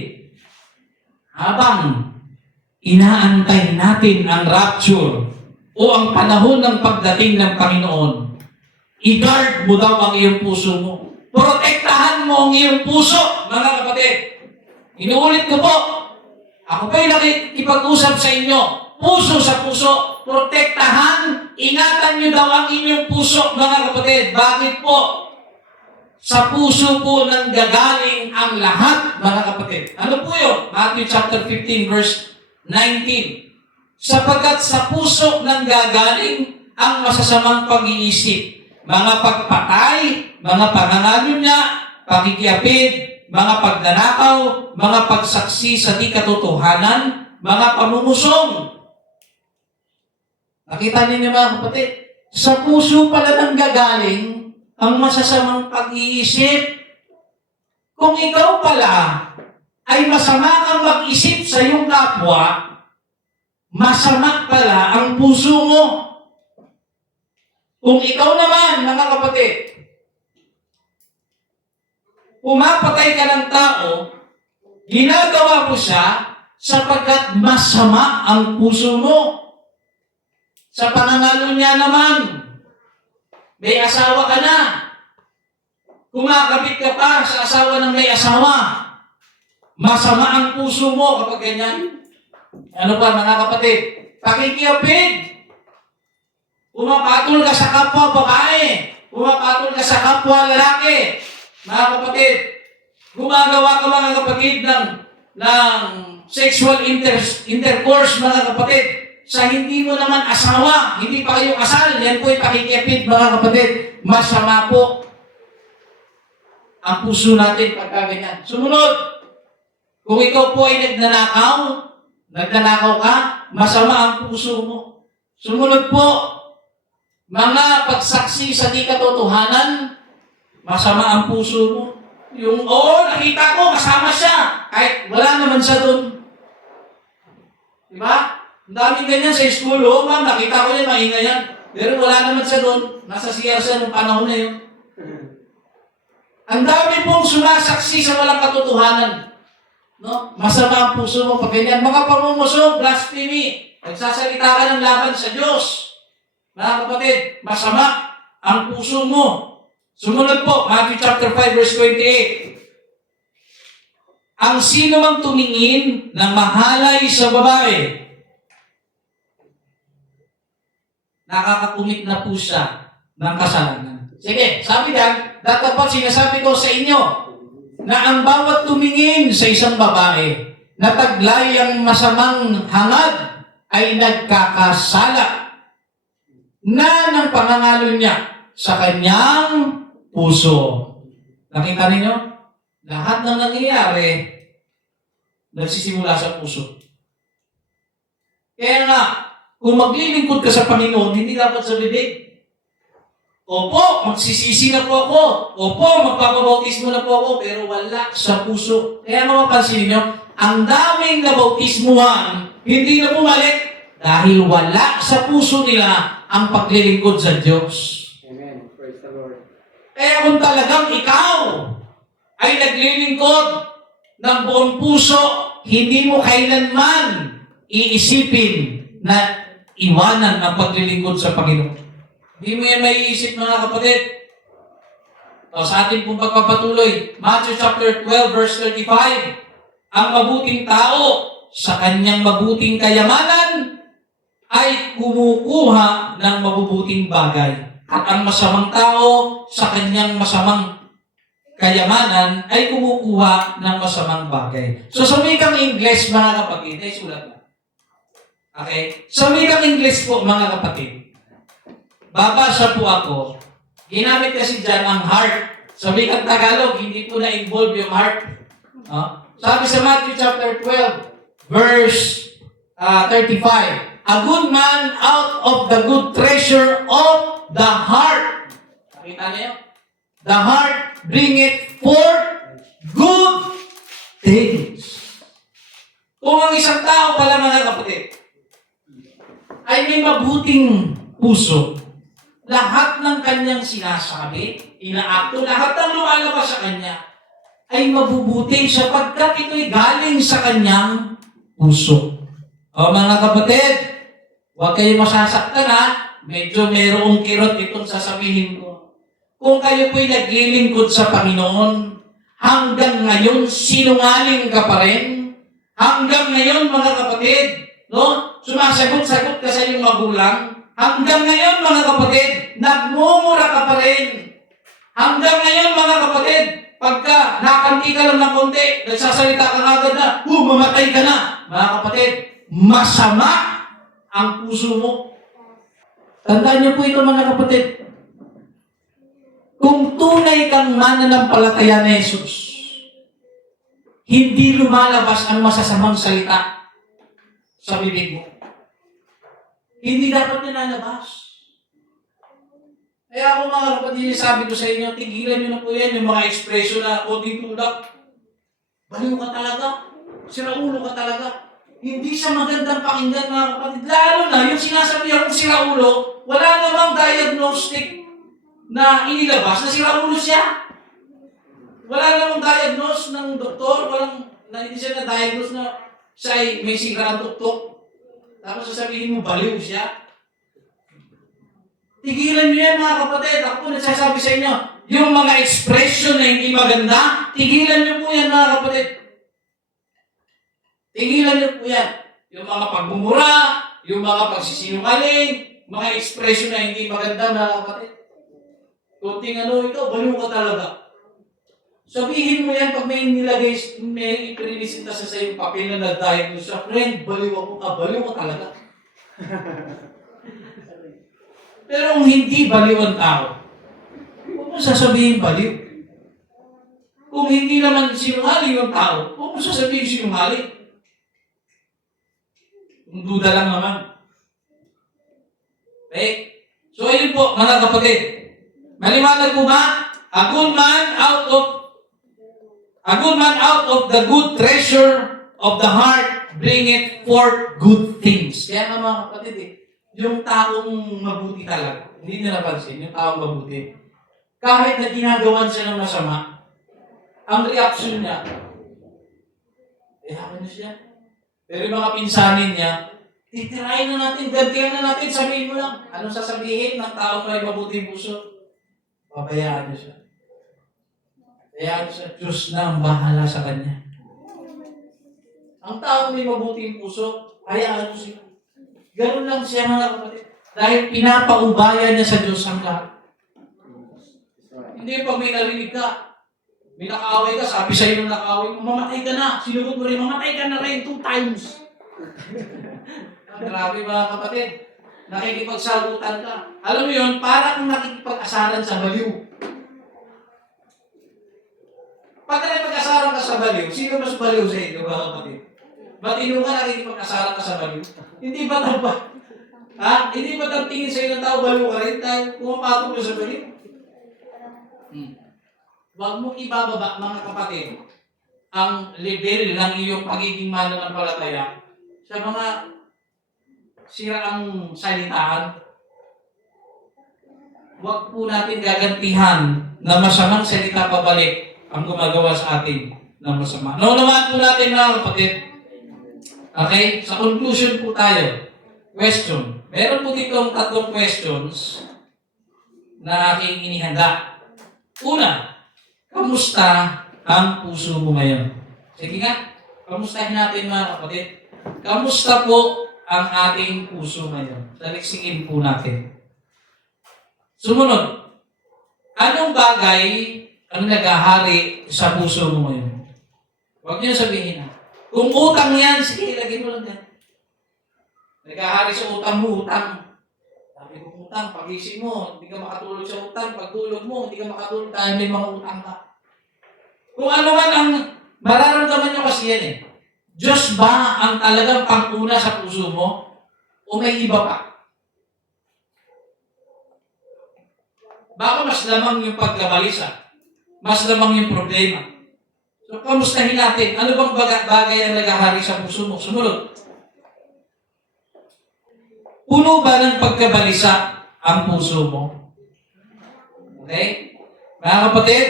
habang inaantay natin ang rapture o ang panahon ng pagdating ng Panginoon, i-guard mo daw ang iyong puso mo. Protektahan mo ang iyong puso, mga kapatid. Inuulit ko po, ako pa'y nakikipag-usap sa inyo, puso sa puso, protektahan, ingatan nyo daw ang inyong puso, mga kapatid. Bakit po? Sa puso po nang gagaling ang lahat, mga kapatid. Ano po yun? Matthew chapter 15 verse 19. Sapagkat sa puso nang gagaling ang masasamang pag-iisip, mga pagpatay, mga pangangalunya, pakikiapid, mga pagnanakaw, mga pagsaksi sa di katotohanan, mga pamumusong. Nakita niyo mga kapatid, sa puso pala nanggagaling ang masasamang pag-iisip. Kung ikaw pala ay masama kang mag-isip sa iyong kapwa, masama pala ang puso mo. Kung ikaw naman, mga kapatid, pumapatay ka ng tao, ginagawa mo siya sapagkat masama ang puso mo. Sa panangalo niya naman, may asawa ka na. Kumakabit ka pa sa asawa ng may asawa. Masama ang puso mo kapag ganyan. Ano pa mga kapatid? Pakikiapid. Pumapatol ka sa kapwa babae. Pumapatol ka sa kapwa lalaki. Mga kapatid, gumagawa ka mga kapatid ng sexual intercourse mga kapatid sa hindi mo naman asawa, hindi pa kayo kasal, yan po'y pakikiapid mga kapatid. Masama po ang puso natin pagka ganyan. Sumunod, kung ikaw po ay nagnanakaw ka, masama ang puso mo. Sumunod po, mga pagsaksi sa di katotohanan, masama ang puso mo. Yung, nakita ko, kasama siya, kahit wala naman siya doon. Diba? Ang daming ganyan sa school, ma'am, nakita ko yan, maingay yan. Pero wala naman siya doon, nasa CR siya nung panahon na yun. Ang dami pong sumasaksi sa walang katotohanan. No? Masama ang puso mo pag ganyan. Mga pamumusong, blasphemy. Nagsasalita ka ng laban sa Diyos. Mga kapatid, masama ang puso mo. Sumunod po, Matthew chapter 5, verse 28. Ang sino mang tumingin ng mahalay sa babae, nakakakumit na po siya ng kasalanan. Sige, sabi yan, dapat sinasabi ko sa inyo, na ang bawat tumingin sa isang babae na taglay ang masamang hangad ay nagkakasala na ng pangangalo niya sa kanyang puso. Nakita ninyo? Lahat ng nangyayari nagsisimula sa puso. Kaya nga, kung maglilingkod ka sa Panginoon, hindi dapat sa bibig. Opo, magsisisi na po ako. Opo, magpapabautismo na po ako. Pero wala sa puso. Kaya mapapansin niyo, ang daming nabautismuhan, hindi na bumalik dahil wala sa puso nila ang paglilingkod sa Diyos. Amen. Praise the Lord. Kaya kung talagang ikaw ay naglilingkod ng buong puso, hindi mo kailanman iisipin na iwanan ang paglilingkod sa Panginoon. Hindi mo yan maiisip mga kapatid. O sa ating pong pagpapatuloy, Matthew chapter 12 verse 35, ang mabuting tao sa kanyang mabuting kayamanan ay kumukuha ng mabubuting bagay. At ang masamang tao sa kanyang masamang kayamanan ay kumukuha ng masamang bagay. So sa wikang Ingles mga kapatid, ay sulat na. Okay? Sa wikang Ingles po mga kapatid, babasa po ako. Ginamit kasi dyan ang heart. Sa wikang Tagalog, hindi po na-involve yung heart. Sabi sa Matthew chapter 12, verse 35, a good man out of the good treasure of the heart. Nakita niyo? The heart bringeth forth good things. Kung ang isang tao pala mga kapatid, ay may mabuting puso, lahat ng kanyang sinasabi, inaakto, lahat ng lumalabas sa kanya, ay mabubuti sapagkat ito'y galing sa kanyang puso. O mga kapatid, huwag kayo masasaktan ha, medyo mayroong kirot itong sasabihin ko. Kung kayo po'y naglilingkod sa Panginoon, hanggang ngayon sinungaling ka pa rin, hanggang ngayon mga kapatid, no? Sumasagot-sagot ka sa iyong magulang. Hanggang ngayon, mga kapatid, nagmumura ka pa rin. Hanggang ngayon, mga kapatid, pagka nakanti ka lang ng konti, nagsasalita ka agad na, mamatay ka na. Mga kapatid, masama ang puso mo. Tandaan niyo po ito, mga kapatid. Kung tunay kang mananampalataya ni Jesus, hindi lumalabas ang masasamang salita sa bibig mo. Hindi dapat yan lalabas. Kaya ako mga kapatid, sabi ko sa inyo, tigilan nyo na po yan, yung mga ekspresyon na konting tulak. Baliw ka talaga. Siraulo ka talaga. Hindi siya magandang pakinggan mga kapatid. Lalo na yung sinasabihan kong siraulo, wala namang diagnostic na inilabas na siraulo siya. Wala namang diagnose ng doktor, hindi siya na-diagnose na siya ay may sira ang tuktok. Tapos sasabihin mo, baliw siya. Tigilan niyo yan mga kapatid. Ako po nagsasabi sa inyo, yung mga expression na hindi maganda, tigilan niyo po yan mga kapatid. Tigilan niyo po yan. Yung mga pagmumura, yung mga pagsisinungaling, mga expression na hindi maganda mga kapatid. Kunting ikaw, baliw ka talaga. Sabihin mo yan pag may nilagay, may ipinilisita sa sa'yo papel na nag-diagnose siya, friend, baliw ka talaga. Pero kung hindi baliw ang tao, huwag mo sasabihin baliw. Kung hindi naman sinungaling ang tao, huwag mo sasabihin sinungaling. Kung duda lang naman. Okay? So ayun po, mga kapatid. Maliwanag po ba? A good man out of the good treasure of the heart bringeth forth good things. Kaya nga mga kapatid yung taong mabuti talaga, hindi nyo napansin, yung taong mabuti, kahit na ginagawan siya ng masama, ang reaction niya, ano siya? Pero yung mga pinsanin niya, titirahin na natin, gantihan na natin, sabihin mo lang. Anong sasabihin ng taong may mabuting puso? Pabayaan niyo siya. Kaya Diyos na ang bahala sa kanya. Ang taong may mabuting puso, hayaan niyo siya. Ganun lang siya mga kapatid. Dahil pinapaubaya niya sa Diyos ang lahat. Hindi pag may narinig ka, may nakaaway ka, sabi sa'yo ng nakaaway mo, mamatay ka na. Sinugot mo rin, mamatay ka na rin 2 times. Grabe mga kapatid. Nakikipagsagutan ka. Alam mo yun, para kung nakikipag-asaran sa baliw. Pag nakikipag-asaran ka sa baliw, sino mas baliw sa inyo mga kapatid? Matino ka nakikipag-asaran ka sa baliw? Hindi ba Hindi ba tingin sa iyo ng tao baliw ka rin dahil pumapatong mo sa baliw? Huwag mong ibababa mga kapatid ang level ng iyong pagiging mananampalataya sa mga siraang salitaan. Huwag po natin gagantihan na masamang salita pabalik ang gumagawa sa atin ng masama. Naunawaan po natin mga kapatid. Okay? Sa conclusion po tayo. Question. Meron po ditong 3 questions na aking inihanda. Una, kamusta ang puso mo ngayon? Sige nga, kamustahin natin mga kapatid. Kamusta po ang ating puso ngayon? Saliksikin po natin. Sumunod, anong bagay ang naghahari sa puso mo ngayon? Huwag niyo sabihin na. Kung utang yan, sige, lagay mo lang yan. Naghahari sa utang mo, utang. Sabi ko, utang, pagising mo, hindi ka makatulog sa utang. Pagtulog mo, hindi ka makatulog dahil may mga utang ka. Kung ano man ang mararamdaman nyo kasi yan Diyos ba ang talagang panguna sa puso mo? O may iba pa? Baka mas lamang yung pagkabalisa. Mas lamang yung problema. So, kamustahin natin. Ano bang bagay ang naghahari sa puso mo? Sumunod. Puno ba ng pagkabalisa ang puso mo? Okay? Mga kapatid,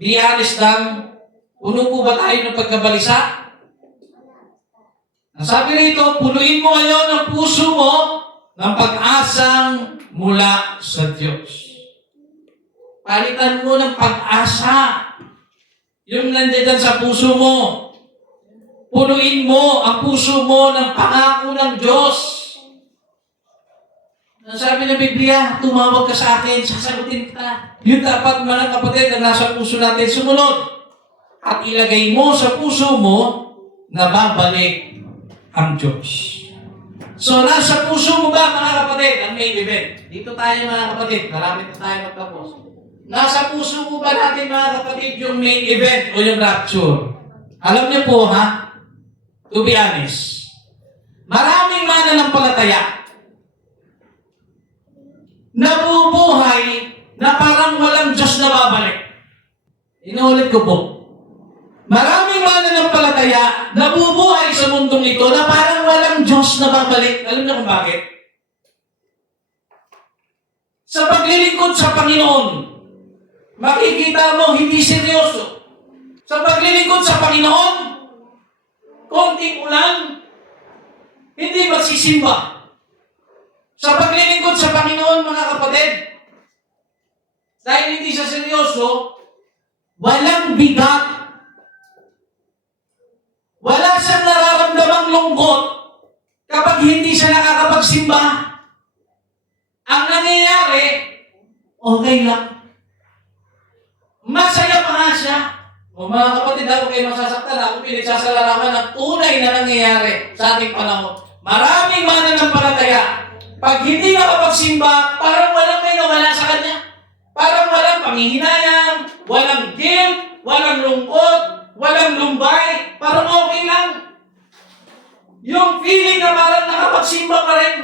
be honest lang, puno po ba tayo ng pagkabalisa? Ang sabi rito, punuin mo ngayon ang puso mo ng pag-asang mula sa Diyos. Palitan mo ng pag-asa. Yung nandiyan sa puso mo. Punuin mo ang puso mo ng pangako ng Diyos. Ang sabi ng Biblia, tumawag ka sa akin, sasagutin kita. Yun dapat mga kapatid na nasa puso natin. Sumunod. At ilagay mo sa puso mo na babalik ang Diyos. So, nasa puso mo ba, mga kapatid, ang main event? Dito tayo, mga kapatid. Marami na tayo magtapos. Nasa puso mo ba natin, mga kapatid, yung main event o yung rapture? Alam niyo po, ha? To be honest, maraming mananampalataya nabubuhay na parang walang Diyos na babalik. Inuulit ko po. Maraming mananampalataya nabubuhay sa mundong ito na parang walang Diyos na babalik. Alam niyo kung bakit? Sa paglilingkod sa Panginoon, makikita mo hindi seryoso. Sa paglilingkod sa Panginoon, konting ulan, hindi magsisimba. Sa paglilingkod sa Panginoon, mga kapatid, dahil hindi siya seryoso, walang bigat. Wala siyang nararamdamang lungkot kapag hindi siya nakakapagsimba. Ang nangyayari, okay lang. Masaya pa nga siya. O mga kapatid, ako kayo masasaktan, ako pinagsasalarawan ng tunay na nangyayari sa ating panahon. Maraming mananampalataya, pag hindi nakapagsimba, parang walang may nawala sa kanya. Parang walang panghihinayang, walang guilt, walang lungkot, walang lumbay, parang okay lang. Yung feeling na parang nakapagsimba ka rin.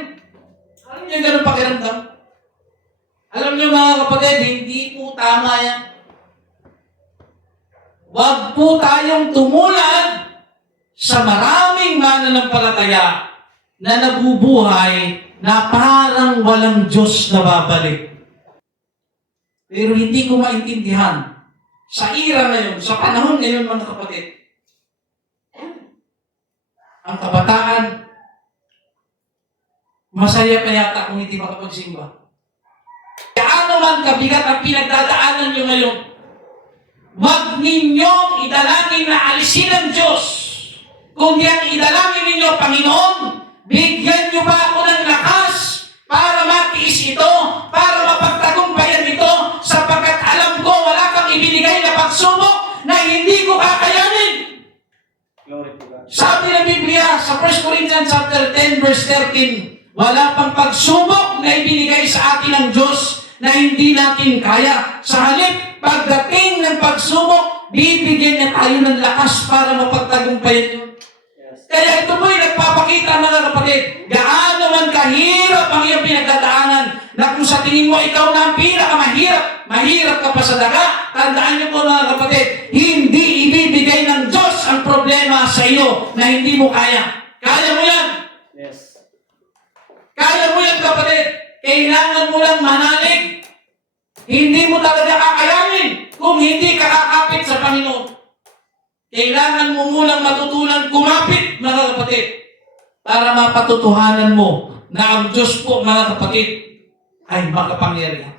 Alam niyo yung ganun pakiramdam? Alam niyo mga kapatid, hindi po tama yan. Huwag po tayong tumulad sa maraming mananampalataya na nabubuhay na parang walang Diyos na babalik. Pero hindi ko maintindihan sa era ngayon, sa panahon ngayon mga kapatid, ang kabataan, masaya pa yata kung hindi makapagsimba. Kaano man kabigat ang pinagdadaanan nyo ngayon, huwag ninyong idalangin na alisin ang Diyos. Kundi ang idalangin ninyo, Panginoon, bigyan nyo ba ako ng lakas para matiis ito, para mapagtagumpayan ito, sapagkat alam ko wala kang ibinigay na pagsubok na hindi ko kakayanin. Sabi ng Biblia sa 1 Corinthians chapter 10 verse 13, wala pang pagsubok na ibinigay sa atin ng Diyos na hindi natin kaya. Sa halip, pagdating ng pagsubok, bibigyan niya tayo ng lakas para mapagtagumpayan yun. Kaya ito po'y nagpapakita, mga kapatid, gaano man kahirap ang iyong pinagdadaanan, na kung sa tingin mo ikaw na ang pinakamahirap, mahirap ka pa sa daga, tandaan niyo po mga kapatid, hindi ibibigay ng Diyos ang problema sa iyo na hindi mo kaya. Kaya mo yan. Yes. Kaya mo yan, kapatid. Kailangan mo lang manalig. Hindi mo talaga kakayanin kung hindi ka kakapit sa Panginoon. Kailangan mo munang matutunan kumapit, mga kapatid, para mapatutuhanan mo na ang Diyos po, mga kapatid, ay makapangyarihan.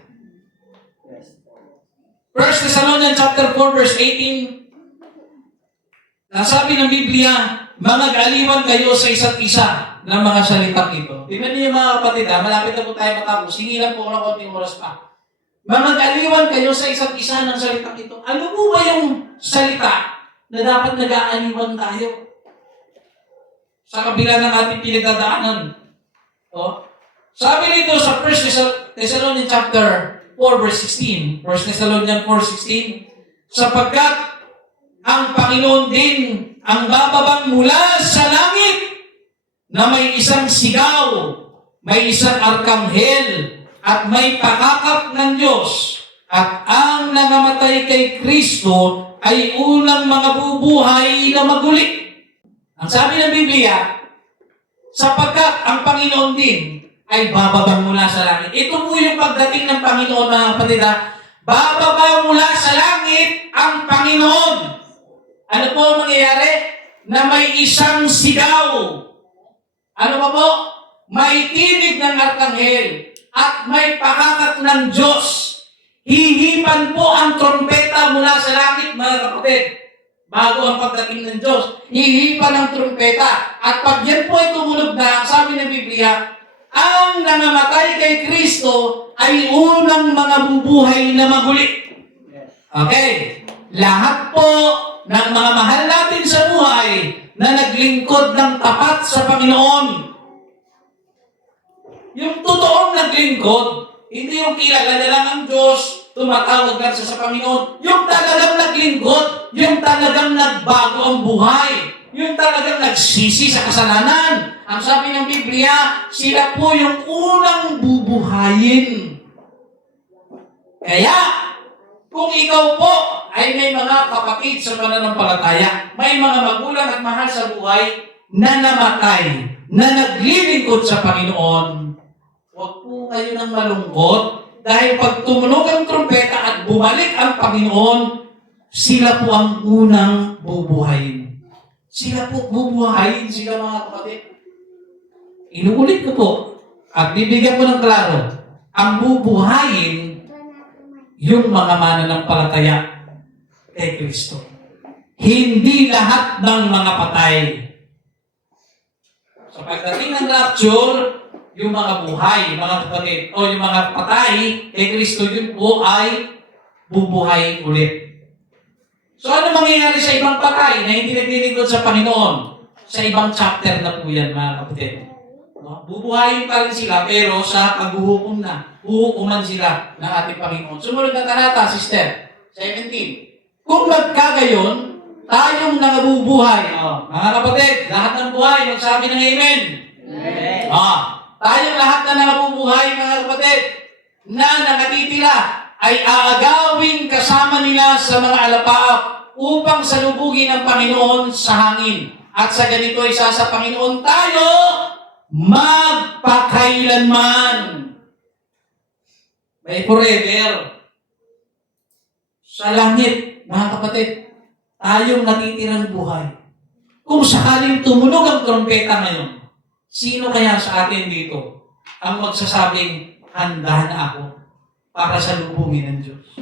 1 Thessalonians chapter 4 verse 18, nasabi ng Biblia, mag-aliwan kayo sa isa't isa ng mga salitang ito. Tingnan niyo mga kapatid, malapit na po tayo matapos. Hingi lang po ng konting oras pa. Mag-aliwan kayo sa isa't isa ng salitang ito. Ano po ba yung salita na dapat nag-aaliwan tayo sa kabila ng ating pinagdadaanan? Sabi nito sa 1 Thessalonians chapter 4 verse 16, 1 Thessalonians 4:16, sapagkat ang Panginoon din ang bababang mula sa langit na may isang sigaw, may isang arkanghel, at may pakakap ng Diyos, at ang nangamatay kay Kristo ay unang mga bubuhay na maguli. Ang sabi ng Biblia, sapagkat ang Panginoon din ay bababa mula sa langit. Ito po yung pagdating ng Panginoon, mga kapatid. Bababa mula sa langit ang Panginoon. Ano po ang mangyayari? Na may isang sigaw. Ano pa po? May tinig ng arkanghel at may pakakak ng Diyos. Hihipan po ang trompeta mula sa langit, mga kapatid. Bago ang pagdating ng Diyos, hihipan ang trompeta. At pag yan po ay tumunog na, sabi ng Biblia, ang nangamatay kay Kristo ay unang mga bubuhay na maguli. Okay. Lahat po ng mga mahal natin sa buhay na naglingkod ng tapat sa Panginoon, Yung totoong naglingkod, hindi yung kilala na lang ang Diyos, tumatawag lang sa Panginoon. Yung talagang naglingkod, yung talagang nagbago ang buhay, yung talagang nagsisi sa kasalanan. Ang sabi ng Biblia, sila po yung unang bubuhayin. Kaya, kung ikaw po ay may mga kapatid sa pananampalataya, may mga magulang at mahal sa buhay na namatay, na naglilingkod sa Panginoon, huwag po kayo nang malungkot dahil pag tumunog ang trumpeta at bumalik ang Panginoon, sila po ang unang bubuhayin. Sila po bubuhayin, sila mga kapatid. Inuulit ko po at bibigyan ko ng klaro, ang bubuhayin yung mga mananampalataya kay Kristo. Hindi lahat ng mga patay. So pagdating ng rapture, yung mga buhay, mga kapatid, o yung mga patay kay Kristo, yun po ay bubuhay ulit. So ano mangyayari sa ibang patay na hindi naglilingkod sa Panginoon? Sa ibang chapter na po yan, mga kapatid. No? Bubuhayin pa rin sila, pero sa paghuhukom na. Huhukuman sila ng ating Panginoon. Sumunod na talata, sister, 17. Kung magkagayon, tayong nangabubuhay. Mga kapatid, lahat ng buhay, magsabi ng amen. Amen. Tayong lahat na nangabubuhay, mga kapatid, na nakatitira, ay aagawin kasama nila sa mga alapaap upang salubugin ang Panginoon sa hangin. At sa ganito ay sa Panginoon tayo magpakailanman. May forever. Sa langit, mga kapatid, tayong natitirang buhay. Kung sakaling tumunog ang trompeta ngayon, sino kaya sa atin dito ang magsasabing, handa na ako para salubungin ng Diyos?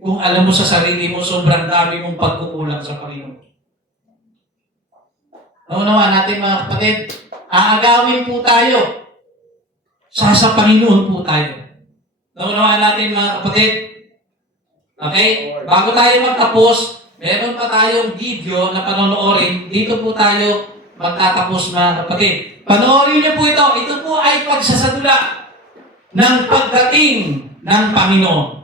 Kung alam mo sa sarili mo, sobrang dami mong pagkukulang sa Panginoon. Naunawa natin, mga kapatid, aagawin po tayo. Sa Panginoon po tayo. Naunawa natin, mga kapatid. Okay? Bago tayo magtapos, meron pa tayong video na panonoorin. Dito po tayo magtatapos, mga kapatid. Panoorin niyo po ito. Ito po ay pagsasadula ng pagdating ng Panginoon.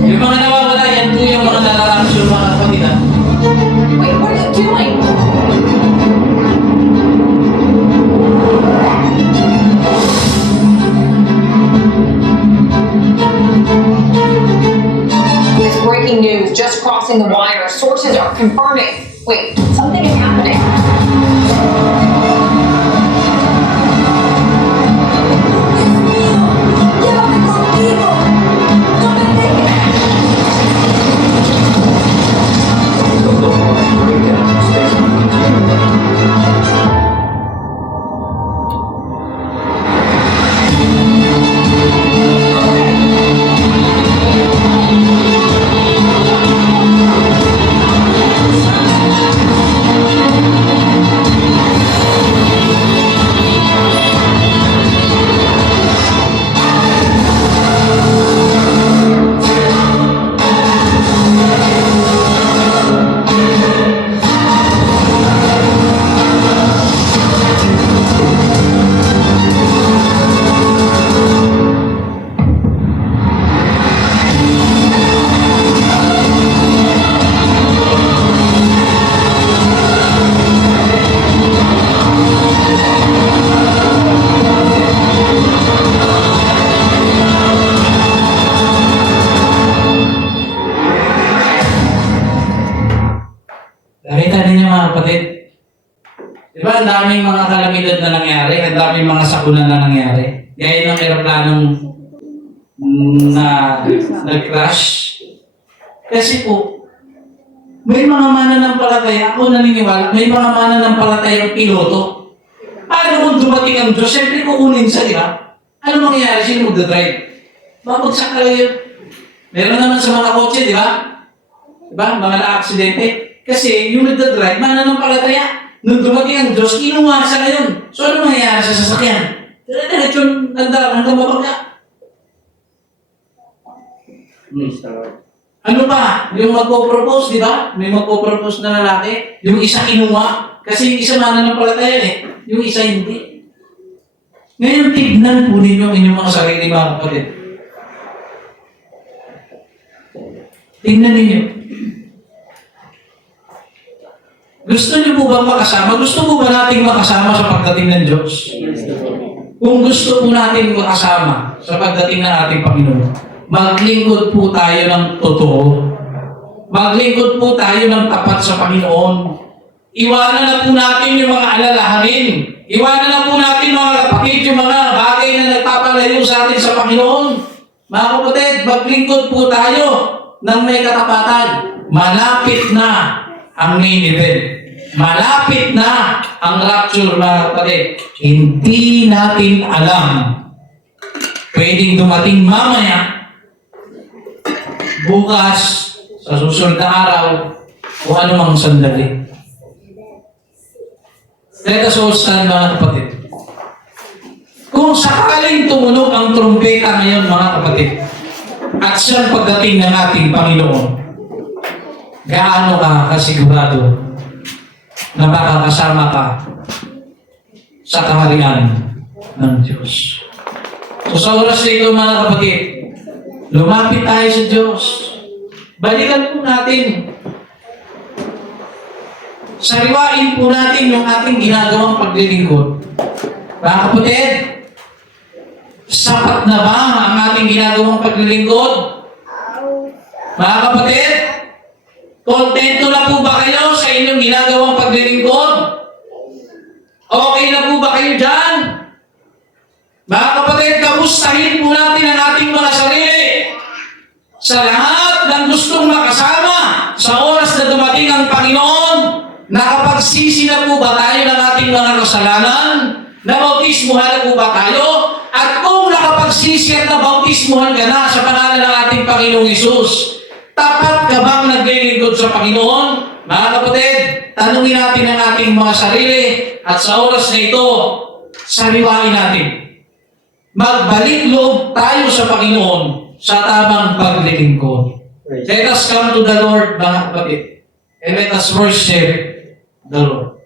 Yung mga nawawala, yan po yung mga nalarapsyon, mga kapatid. Wait, what are you doing? This breaking news just crossing the wire. Sources are confirming. Wait, something is happening. Llévame contigo. No me dejes. Nakita ninyo, mga kapatid? Di ba, ang daming mga kalamidad na nangyari, ang daming mga sakuna na nangyari. Gaya ng aeroplanong na nag-crash. Kasi po, may mga mananampalataya, ako naniniwala, may mga mananampalatayang piloto. Paano kung dumating ang Diyos? Siyempre kukunin siya, di ba? Ano mangyayari? Sino magdadrive? Babagsak ka lang yun. Meron naman sa mga kotse, di ba? Di ba? Mga na-aksidente. Kasi yung nagdadrive, mananampalataya. Nung dumating ang Diyos, kinuha siya ngayon. So ano mangyayari sa sasakyan? Diretso yung nagdara hanggang mabangga. Ano ba? Yung magpo-propose, di ba? May magpo-propose na lalaki. Yung isa kinuha. Kasi yung isa mananampalataya eh. Yung isa hindi. Ngayon, tignan po ninyo ang inyong mga sarili, mga kapatid. Tignan ninyo. Gusto niyo po bang makasama? Gusto po ba nating makasama sa pagdating ng Diyos? Kung gusto po natin makasama sa pagdating ng ating Panginoon, maglingkod po tayo ng totoo. Maglingkod po tayo ng tapat sa Panginoon. Iwanan na po natin yung mga alalahanin. Iwanan na po natin mga kapatid, yung mga bagay na nagpapalayo sa atin sa Panginoon. Mga kapatid, maglingkod po tayo ng may katapatan. Malapit na ang main event. Malapit na ang rapture, mga kapatid. Hindi natin alam. Pwedeng dumating mamaya, bukas, sa susunod na araw, o anumang sandali. Let us all stand, mga kapatid. Kung sakaling tumunog ang trumpeta ngayon, mga kapatid, at siyang pagdating ng ating Panginoon, gaano ka kasigurado na makakasama ka sa kaharian ng Diyos? So sa oras na ito, mga kapatid, lumapit tayo sa Diyos. Balikan po natin. Sariwain po natin yung ating ginagawang paglilingkod. Mga kapatid, sapat na ba ang ating ginagawang paglilingkod? Mga kapatid, kontento na po ba kayo sa inyong ginagawang paglilingkod? Okay na po ba kayo dyan? Mga kapatid, kamustahin po natin ang ating mga sarili. Sa lahat ng gustong makasama sa oras na dumating ang Panginoon, nakapagsisi na po ba tayo ng ating mga kasalanan? Nabautismuhan na po ba tayo? At kung nakapagsisi at nabautismuhan ka na sa pangalan ng ating Panginoong Hesus, tapat ka bang naglilingkod sa Panginoon? Mga kapatid, tanungin natin ang ating mga sarili at sa oras na ito, sariwain natin. Magbalik loob tayo sa Panginoon sa tamang paglilingkod. Let us come to the Lord, mga kapatid, and let us worship the Lord.